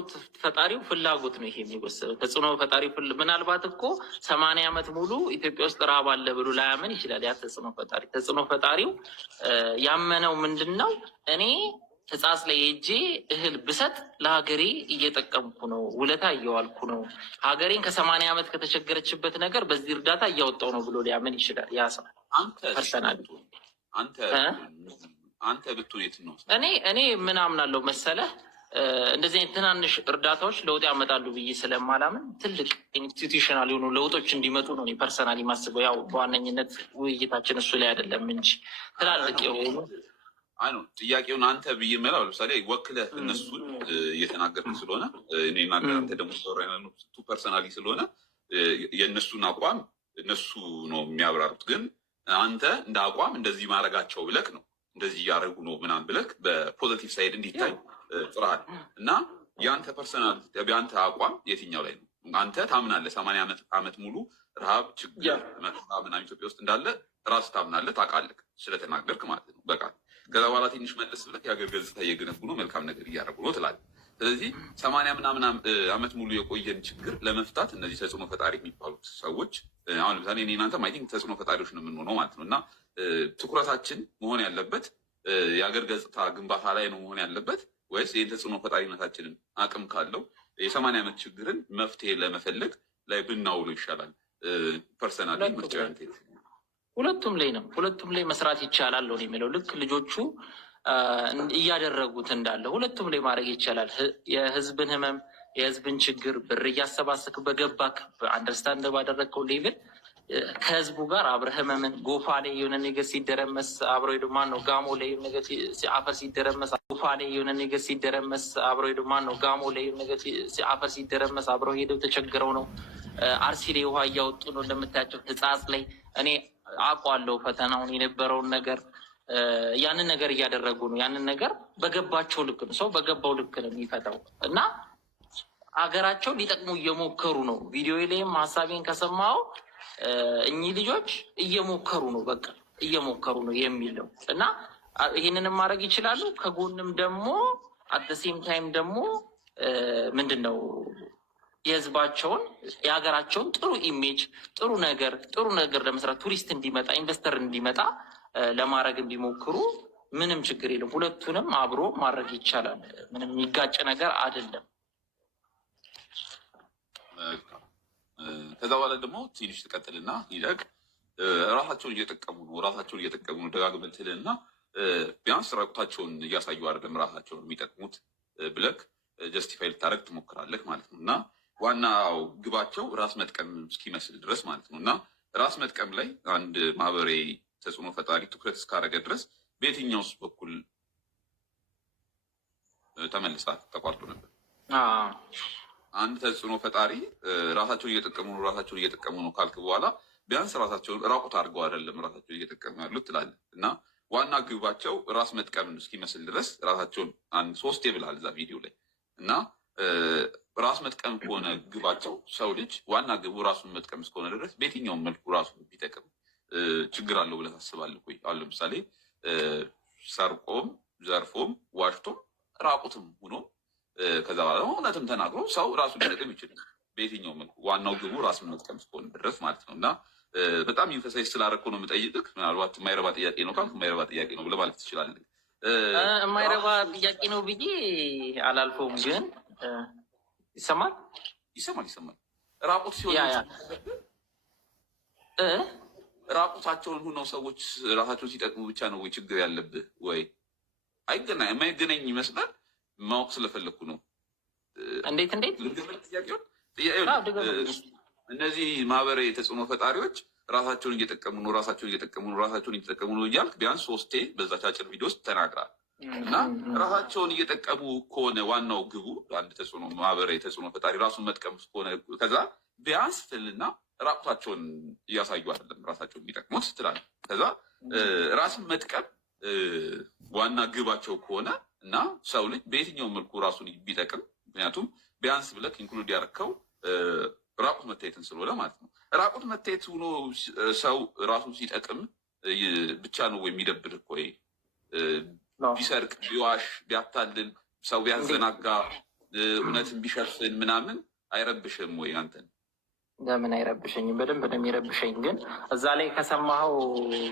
ፈጣሪው ፍላጎት ነው ይሄ የሚወሰነው። ተጽዕኖ ፈጣሪ ምናልባት እኮ 80 ዓመት ሙሉ ኢትዮጵያ ውስጥ ረሃብ አለ ብሎ ላያምን ይችላል። ያ ተጽዕኖ ፈጣሪው ያመነው ምንድን ነው? እኔ ሕጻጽ ላይ ሄጄ እህል ብሰጥ ለሀገሬ እየጠቀምኩ ነው፣ ውለታ እየዋልኩ ነው፣ ሀገሬን ከ80 ዓመት ከተቸገረችበት ነገር በዚህ እርዳታ እያወጣው ነው ብሎ ሊያምን ይችላል። ያ ሰው ፐርሰናል አንተ ብትሆን የት ነው? እኔ ምን አምናለሁ መሰለህ፣ እንደዚህ አይነት ትናንሽ እርዳታዎች ለውጥ ያመጣሉ ብዬ ስለማላምን ትልቅ ኢንስቲቱሽናል የሆኑ ለውጦች እንዲመጡ ነው ፐርሰናሊ ማስበው። ያው በዋነኝነት ውይይታችን እሱ ላይ አይደለም እንጂ ትላልቅ የሆኑ ጥያቄውን አንተ ብዬ የምለው ለምሳሌ ወክለህ እነሱን እየተናገርክ ስለሆነ እኔና አንተ ደግሞ ቱ ፐርሰናሊ ስለሆነ የእነሱን አቋም እነሱ ነው የሚያብራሩት። ግን አንተ እንደ አቋም እንደዚህ ማድረጋቸው ብለክ ነው እንደዚህ እያደረጉ ነው ምናምን ብለክ በፖዘቲቭ ሳይድ እንዲታይ ጥራል እና የአንተ ፐርሰናል የአንተ አቋም የትኛው ላይ ነው? አንተ ታምናለህ 80 ዓመት ሙሉ ረሃብ፣ ችግር፣ መከራ ምናምን ኢትዮጵያ ውስጥ እንዳለ ራስ ታምናለህ፣ ታውቃለህ ስለተናገርክ ማለት ነው። በቃ ከዛ በኋላ ትንሽ መለስ ብለህ የሀገር ገጽታ እየገነቡ ነው፣ መልካም ነገር እያደረጉ ነው ትላለህ። ስለዚህ 80 ምናምን ዓመት ሙሉ የቆየን ችግር ለመፍታት እነዚህ ተጽዕኖ ፈጣሪ የሚባሉት ሰዎች አሁን ለምሳሌ እኔ እናንተ አይ ቲንክ ተጽዕኖ ፈጣሪዎች ነው የምንሆነው ማለት ነው እና ትኩረታችን መሆን ያለበት የሀገር ገጽታ ግንባታ ላይ ነው መሆን ያለበት ወይስ ይህን ተጽዕኖ ፈጣሪነታችንን አቅም ካለው የ80 ዓመት ችግርን መፍትሄ ለመፈለግ ላይ ብናውሉ ይሻላል? ፐርሰናል ምርጫ ሁለቱም ላይ ነው። ሁለቱም ላይ መስራት ይቻላል ነው የሚለው። ልክ ልጆቹ እያደረጉት እንዳለ ሁለቱም ላይ ማድረግ ይቻላል። የህዝብን ህመም፣ የህዝብን ችግር ብር እያሰባሰክ በገባክ አንደርስታንድ ባደረግከው ሌቭል ከህዝቡ ጋር አብረህ ህመምን ጎፋ ላይ የሆነ ነገር ሲደረመስ አብረው ሄዶ ማን ነው ጋሞ ላይ የሆነ ነገር አፈር ሲደረመስ ጎፋ ላይ የሆነ ነገር ሲደረመስ አብረው ሄዶ ማን ነው ጋሞ ላይ የሆነ ነገር አፈር ሲደረመስ አብረው ሄደው ተቸግረው ነው። አርሲ ላይ ውሃ እያወጡ ነው እንደምታያቸው። ሕጻጽ ላይ እኔ አውቀዋለሁ ፈተናውን የነበረውን ነገር ያንን ነገር እያደረጉ ነው። ያንን ነገር በገባቸው ልክ ነው። ሰው በገባው ልክ ነው የሚፈታው እና አገራቸው ሊጠቅሙ እየሞከሩ ነው። ቪዲዮ ላይም ሀሳቤን ከሰማው እኚህ ልጆች እየሞከሩ ነው፣ በቃ እየሞከሩ ነው የሚል ነው እና ይህንንም ማድረግ ይችላሉ። ከጎንም ደግሞ አደሴም ታይም ደግሞ ምንድን ነው የህዝባቸውን የሀገራቸውን ጥሩ ኢሜጅ ጥሩ ነገር ለመስራት ቱሪስት እንዲመጣ ኢንቨስተር እንዲመጣ ለማድረግ ቢሞክሩ ምንም ችግር የለም። ሁለቱንም አብሮ ማድረግ ይቻላል። ምንም የሚጋጭ ነገር አይደለም። ከዛ በኋላ ደግሞ ትንሽ ትቀጥልና ይለቅ ራሳቸውን እየጠቀሙ ነው ደጋግመህ ትልና ቢያንስ ራቁታቸውን እያሳዩ አይደለም ራሳቸውን የሚጠቅሙት ብለክ ጀስቲፋይ ልታደርግ ትሞክራለህ ማለት ነው። እና ዋናው ግባቸው ራስ መጥቀም እስኪመስል ድረስ ማለት ነው። እና ራስ መጥቀም ላይ አንድ ማህበራዊ ተጽዕኖ ፈጣሪ ትኩረት እስካደረገ ድረስ በየትኛውስ በኩል ተመልሳ ተቋርጦ ነበር? አንድ ተጽዕኖ ፈጣሪ ራሳቸውን እየጠቀሙ ነው ካልክ በኋላ ቢያንስ ራሳቸውን ራቁት አድርገው አይደለም ራሳቸውን እየጠቀሙ ያሉት ትላለህ። እና ዋና ግባቸው ራስ መጥቀም እስኪመስል ድረስ ራሳቸውን አንድ 3 ብለሃል እዛ ቪዲዮ ላይ እና ራስ መጥቀም ከሆነ ግባቸው ሰው ልጅ ዋና ግቡ ራሱን መጥቀም እስከሆነ ድረስ በየትኛውም መልኩ ራሱ ቢጠቅም ችግር አለው ብለህ ታስባለህ ወይ? አሁን ለምሳሌ ሰርቆም ዘርፎም ዋሽቶም ራቁትም ሆኖ ከዛ በኋላ እውነትም ተናግሮ ሰው ራሱን ሊጠቅም ይችላል በየትኛው መልኩ ዋናው ግቡ ራሱን መጥቀም እስከሆነ ድረስ ማለት ነው። እና በጣም ኢንፈሳይዝ ስላደረኩ ነው የምጠይቅህ። ምናልባት የማይረባ ጥያቄ ነው ካልክ የማይረባ ጥያቄ ነው ብለህ ማለት ትችላለህ። የማይረባ ጥያቄ ነው ብዬ አላልፈውም፣ ግን ይሰማል ይሰማል። ራቁት ሲሆን ራቁታቸውን ሁነው ሰዎች ራሳቸውን ሲጠቅሙ ብቻ ነው ወይ ችግር ያለብህ? ወይ የማይገናኝ ይመስላል። ማወቅ ስለፈለግኩ ነው። እንዴት ጥያቄውን እነዚህ ማህበራዊ የተጽዕኖ ፈጣሪዎች ራሳቸውን እየጠቀሙ ነው እያልክ ቢያንስ 3 በዛች አጭር ቪዲዮ ውስጥ ተናግራል። እና ራሳቸውን እየጠቀሙ ከሆነ ዋናው ግቡ አንድ ተጽዕኖ ማህበራዊ ተጽዕኖ ፈጣሪ ራሱን መጥቀም ከሆነ ከዛ ቢያንስ ትልና ራቁታቸውን እያሳዩ አይደለም ራሳቸውን የሚጠቅሙት ትላለህ። ከዛ ራስን መጥቀም ዋና ግባቸው ከሆነ እና ሰው ልጅ በየትኛው መልኩ ራሱን ቢጠቅም ምክንያቱም ቢያንስ ብለህ ኢንክሉድ ያደረከው ራቁት መታየትን ስለሆነ ማለት ነው። ራቁት መታየት ሆኖ ሰው ራሱን ሲጠቅም ብቻ ነው ወይ የሚደብር? ወይ ቢሰርቅ፣ ቢዋሽ፣ ቢያታልል፣ ሰው ቢያዘናጋ፣ እውነትን ቢሸፍን ምናምን አይረብሽም ወይ አንተን? ለምን አይረብሸኝም? በደንብ ነው የሚረብሸኝ። ግን እዛ ላይ ከሰማኸው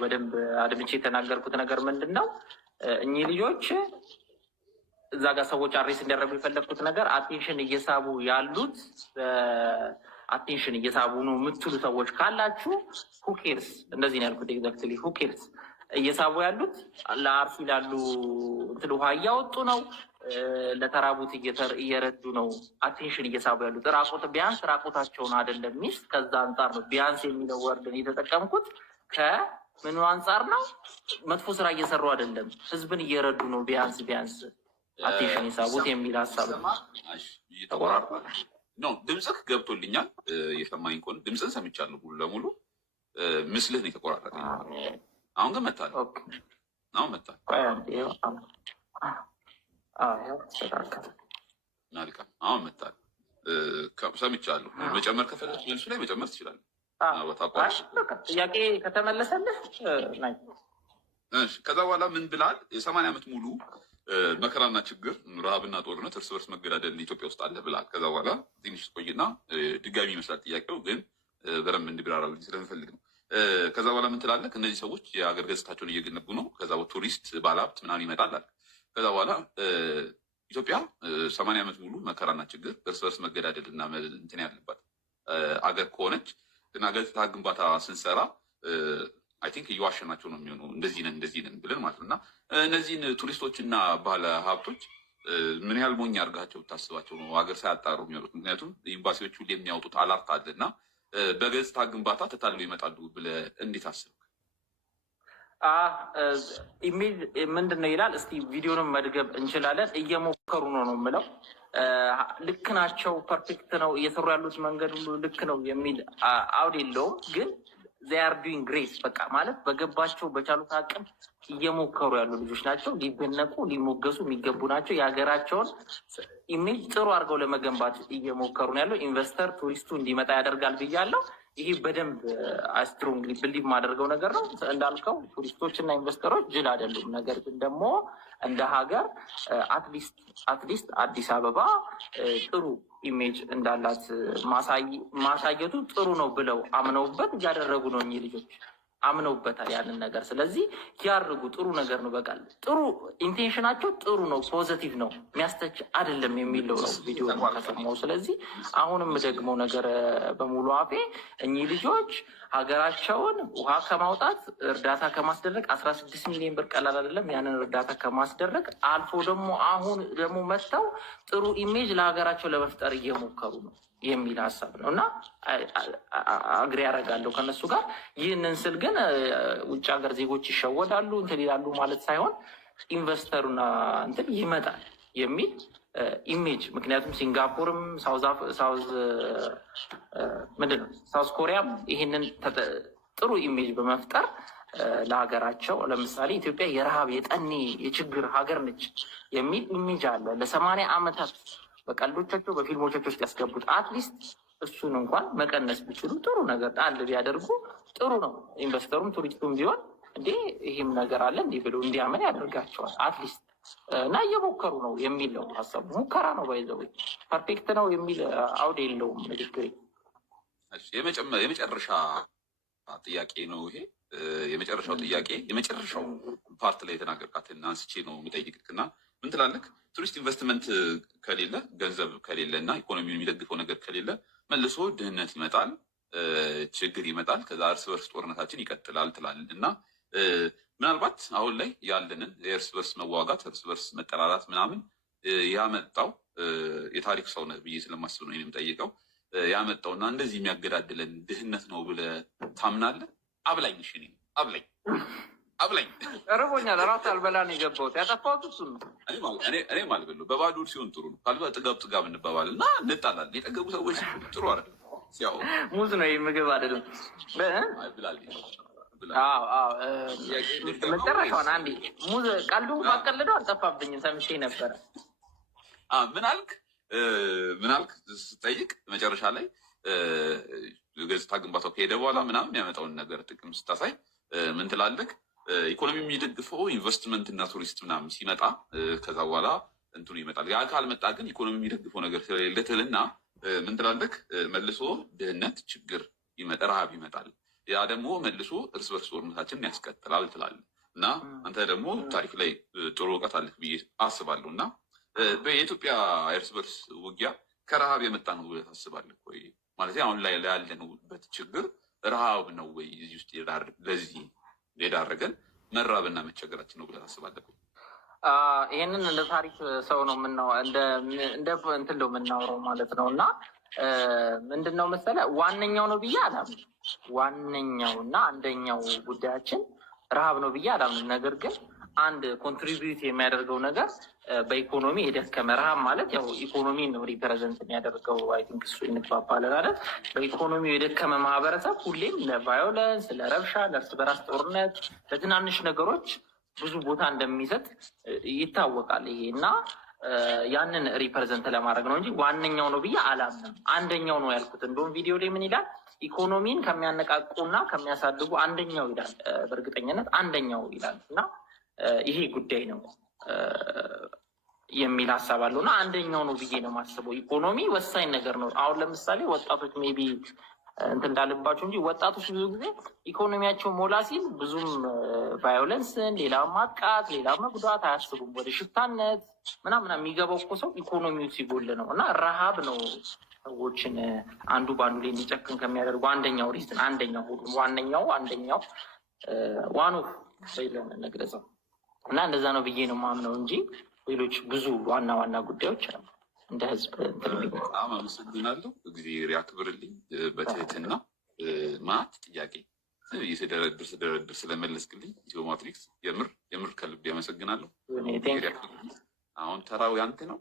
በደንብ አድምቼ የተናገርኩት ነገር ምንድን ነው? እኚህ ልጆች እዛ ጋር ሰዎች አሬስ እንዲያደርጉ የፈለግኩት ነገር አቴንሽን እየሳቡ ያሉት አቴንሽን እየሳቡ ነው የምትሉ ሰዎች ካላችሁ ሁኬርስ፣ እንደዚህ ነው ያልኩት። ኤግዛክትሊ ሁኬርስ እየሳቡ ያሉት ለአርሲ ላሉ እንትን ውሃ እያወጡ ነው፣ ለተራቡት እየረዱ ነው። አቴንሽን እየሳቡ ያሉት ራቁት ቢያንስ ራቁታቸውን አይደለም ሚስት። ከዛ አንጻር ነው ቢያንስ የሚለው ወርድን የተጠቀምኩት። ከምኑ አንጻር ነው? መጥፎ ስራ እየሰሩ አይደለም፣ ህዝብን እየረዱ ነው። ቢያንስ አቴንሽን የሳቡት የሚል ሀሳብ ነው። ድምፅህ ገብቶልኛል። የሰማኝ ከሆነ ድምፅህን ሰምቻለሁ ሙሉ ለሙሉ። ምስልህ ነው የተቆራረጠ። አሁን ግን መጣል። አሁን መጣል። መልካም። አሁን መጣል። ሰምቻለሁ። መጨመር ከፈለግ መልሱ ላይ መጨመር ትችላለህ። ጥያቄ ከተመለሰልህ ከዛ በኋላ ምን ብላል? የ80 ዓመት ሙሉ መከራና ችግር፣ ረሃብና ጦርነት፣ እርስ በርስ መገዳደል ኢትዮጵያ ውስጥ አለ ብላል። ከዛ በኋላ ትንሽ ቆይና ድጋሚ ይመስላል ጥያቄው፣ ግን በደንብ እንዲብራራልኝ ስለምፈልግ ነው። ከዛ በኋላ ምን ትላለህ? እነዚህ ሰዎች የሀገር ገጽታቸውን እየገነቡ ነው። ከዛ ቱሪስት ባለሀብት ምናምን ይመጣል አለ። ከዛ በኋላ ኢትዮጵያ 80 ዓመት ሙሉ መከራና ችግር፣ እርስ በርስ መገዳደል እና እንትን ያለባት አገር ከሆነች እና ገጽታ ግንባታ ስንሰራ አይ ቲንክ እየዋሸናቸው ነው የሚሆነው እንደዚህ ነን ብለን ማለት ነው። እና እነዚህን ቱሪስቶችና ባለ ሀብቶች ምን ያህል ሞኝ አድርጋቸው ታስባቸው ነው ሀገር ሳያጣሩ የሚሆኑት? ምክንያቱም ኤምባሲዎቹ የሚያወጡት አላርት አለ እና በገጽታ ግንባታ ተታለው ይመጣሉ ብለህ እንዴት አስብ? ኢሜል ምንድን ነው ይላል። እስቲ ቪዲዮንም መድገብ እንችላለን። እየሞከሩ ነው የምለው። ልክ ናቸው፣ ፐርፌክት ነው እየሰሩ ያሉት መንገድ ሁሉ ልክ ነው የሚል አውድ የለውም ግን ዜር ዱዊንግ ግሬት በቃ ማለት በገባቸው በቻሉት አቅም እየሞከሩ ያሉ ልጆች ናቸው። ሊደነቁ ሊሞገሱ የሚገቡ ናቸው። የሀገራቸውን ኢሜጅ ጥሩ አድርገው ለመገንባት እየሞከሩ ነው ያለው። ኢንቨስተር ቱሪስቱ እንዲመጣ ያደርጋል ብያለሁ። ይሄ በደንብ ስትሮንግሊ ብሊቭ የማደርገው ነገር ነው። እንዳልከው ቱሪስቶች እና ኢንቨስተሮች ጅል አይደሉም። ነገር ግን ደግሞ እንደ ሀገር አትሊስት አዲስ አበባ ጥሩ ኢሜጅ እንዳላት ማሳየቱ ጥሩ ነው ብለው አምነውበት እያደረጉ ነው። እኚህ ልጆች አምነውበታል ያንን ነገር። ስለዚህ ያርጉ፣ ጥሩ ነገር ነው። በቃ ጥሩ ኢንቴንሽናቸው ጥሩ ነው፣ ፖዘቲቭ ነው፣ የሚያስተች አይደለም የሚለው ነው ቪዲዮ ከሰማው። ስለዚህ አሁንም ደግሞ ነገር በሙሉ አፌ እኚህ ልጆች ሀገራቸውን ውሃ ከማውጣት እርዳታ ከማስደረግ 16 ሚሊዮን ብር ቀላል አይደለም። ያንን እርዳታ ከማስደረግ አልፎ ደግሞ አሁን ደግሞ መጥተው ጥሩ ኢሜጅ ለሀገራቸው ለመፍጠር እየሞከሩ ነው የሚል ሀሳብ ነው እና አግሬ ያደርጋለሁ ከነሱ ጋር። ይህንን ስል ግን ውጭ ሀገር ዜጎች ይሸወዳሉ እንትን ይላሉ ማለት ሳይሆን ኢንቨስተሩና እንትን ይመጣል የሚል ኢሜጅ። ምክንያቱም ሲንጋፖርም ሳውዝ ኮሪያም ይህንን ጥሩ ኢሜጅ በመፍጠር ለሀገራቸው ለምሳሌ ኢትዮጵያ የረሃብ የጠኔ የችግር ሀገር ነች የሚል ኢሜጅ አለ። ለ80 ዓመታት በቀልዶቻቸው በፊልሞቻቸው ውስጥ ያስገቡት። አትሊስት እሱን እንኳን መቀነስ ቢችሉ ጥሩ ነገር ጣል ቢያደርጉ ጥሩ ነው። ኢንቨስተሩም ቱሪስቱም ቢሆን እንዴ ይህም ነገር አለ እንዲህ ብሎ እንዲያምን ያደርጋቸዋል። አትሊስት እና እየሞከሩ ነው የሚል ነው ሀሳቡ። ሙከራ ነው ባይዘው ፐርፌክት ነው የሚል አውድ የለውም ንግግሬ። የመጨረሻ ጥያቄ ነው ይሄ። የመጨረሻው ጥያቄ የመጨረሻው ፓርት ላይ የተናገርካትን አንስቼ ነው የሚጠይቅክ እና ምን ትላለህ? ቱሪስት ኢንቨስትመንት ከሌለ ገንዘብ ከሌለ እና ኢኮኖሚውን የሚደግፈው ነገር ከሌለ መልሶ ድህነት ይመጣል፣ ችግር ይመጣል፣ ከዛ እርስ በርስ ጦርነታችን ይቀጥላል ትላለህ እና ምናልባት አሁን ላይ ያለንን የእርስ በርስ መዋጋት፣ እርስ በርስ መጠላላት ምናምን ያመጣው የታሪክ ሰው ነህ ብዬ ስለማስብ ነው የምጠይቀው። ያመጣውና እንደዚህ የሚያገዳድለን ድህነት ነው ብለህ ታምናለህ? አብላኝ እሺ፣ አብላኝ እርቦኛል። እራት አልበላ ነው የገባሁት። ያጠፋሁት እሱን ነው። እኔም አልበላሁ። በባዶ ሲሆን ጥሩ ነው። ካልበ ጥጋብ እንባባል እና እንጣላለን። የጠገቡ ሰዎች ጥሩ አይደለም። ሲያው ሙዝ ነው ምግብ አይደለም። መጨረሻውን አንዴ ሙዝ ቀልዱ ማቀልደው አልጠፋብኝም። ሰምቼ ነበረ። ምን አልክ ስጠይቅ መጨረሻ ላይ ገጽታ ግንባታው ከሄደ በኋላ ምናምን ያመጣውን ነገር ጥቅም ስታሳይ ምን ትላለህ? ኢኮኖሚ የሚደግፈው ኢንቨስትመንት እና ቱሪስት ምናምን ሲመጣ ከዛ በኋላ እንትኑ ይመጣል። ያ ካልመጣ ግን ኢኮኖሚ የሚደግፈው ነገር ስለሌለ ትልና ምን ትላለህ? መልሶ ድህነት፣ ችግር ይመጣ፣ ረሃብ ይመጣል። ያ ደግሞ መልሶ እርስ በርስ ጦርነታችንን ያስቀጥላል ትላለህ እና አንተ ደግሞ ታሪክ ላይ ጥሩ እውቀት አለህ ብዬ አስባለሁ እና በኢትዮጵያ እርስ በርስ ውጊያ ከረሃብ የመጣ ነው ብለህ ታስባለህ ወይ? ማለት አሁን ላይ ያለንበት ችግር ረሃብ ነው ወይ? እዚህ ውስጥ ለዚህ የዳረገን መራብና መቸገራችን ነው ብለህ ታስባለህ? ይህንን እንደ ታሪክ ሰው ነው እንደ እንትን ነው የምናወራው ማለት ነው እና ምንድን ነው መሰለህ ዋነኛው ነው ብዬ አላምንም። ዋነኛው እና አንደኛው ጉዳያችን ረሃብ ነው ብዬ አላምንም። ነገር ግን አንድ ኮንትሪቢዩት የሚያደርገው ነገር በኢኮኖሚ የደከመ ረሃብ ማለት ያው ኢኮኖሚ ነው ሪፕሬዘንት የሚያደርገው። አይ ቲንክ እሱ እንግባባለን አይደል? በኢኮኖሚው የደከመ ማህበረሰብ ሁሌም ለቫዮለንስ፣ ለረብሻ፣ ለእርስ በራስ ጦርነት፣ ለትናንሽ ነገሮች ብዙ ቦታ እንደሚሰጥ ይታወቃል። ይሄ እና ያንን ሪፕሬዘንት ለማድረግ ነው እንጂ ዋነኛው ነው ብዬ አላምንም። አንደኛው ነው ያልኩት። እንደውም ቪዲዮ ላይ ምን ይላል? ኢኮኖሚን ከሚያነቃቁና ከሚያሳድጉ አንደኛው ይላል። በእርግጠኝነት አንደኛው ይላል እና ይሄ ጉዳይ ነው የሚል ሀሳብ አለው እና አንደኛው ነው ብዬ ነው የማስበው። ኢኮኖሚ ወሳኝ ነገር ነው። አሁን ለምሳሌ ወጣቶች ሜይ ቢ እንትን እንዳለባቸው እንጂ ወጣቶች ብዙ ጊዜ ኢኮኖሚያቸው ሞላ ሲል ብዙም ቫዮለንስን፣ ሌላ ማጥቃት፣ ሌላ መጉዳት አያስቡም። ወደ ሽፍታነት ምናምን የሚገባው እኮ ሰው ኢኮኖሚው ሲጎል ነው እና ረሃብ ነው ሰዎችን አንዱ በአንዱ ላይ እንዲጨክን ከሚያደርጉ አንደኛው ሪዝን አንደኛው ዋኑ ብለን እንግለጸው እና እንደዛ ነው ብዬ ነው ማምነው እንጂ ሌሎች ብዙ ዋና ጉዳዮች አሉ እንደ ህዝብ። በጣም አመሰግናለሁ። እግዚአብሔር ያክብርልኝ። በትህትና ማት ጥያቄ ስደረድር ስለመለስክልኝ ኢትዮ ማትሪክስ የምር ከልብ ያመሰግናለሁ። አሁን ተራው ያንተ ነው።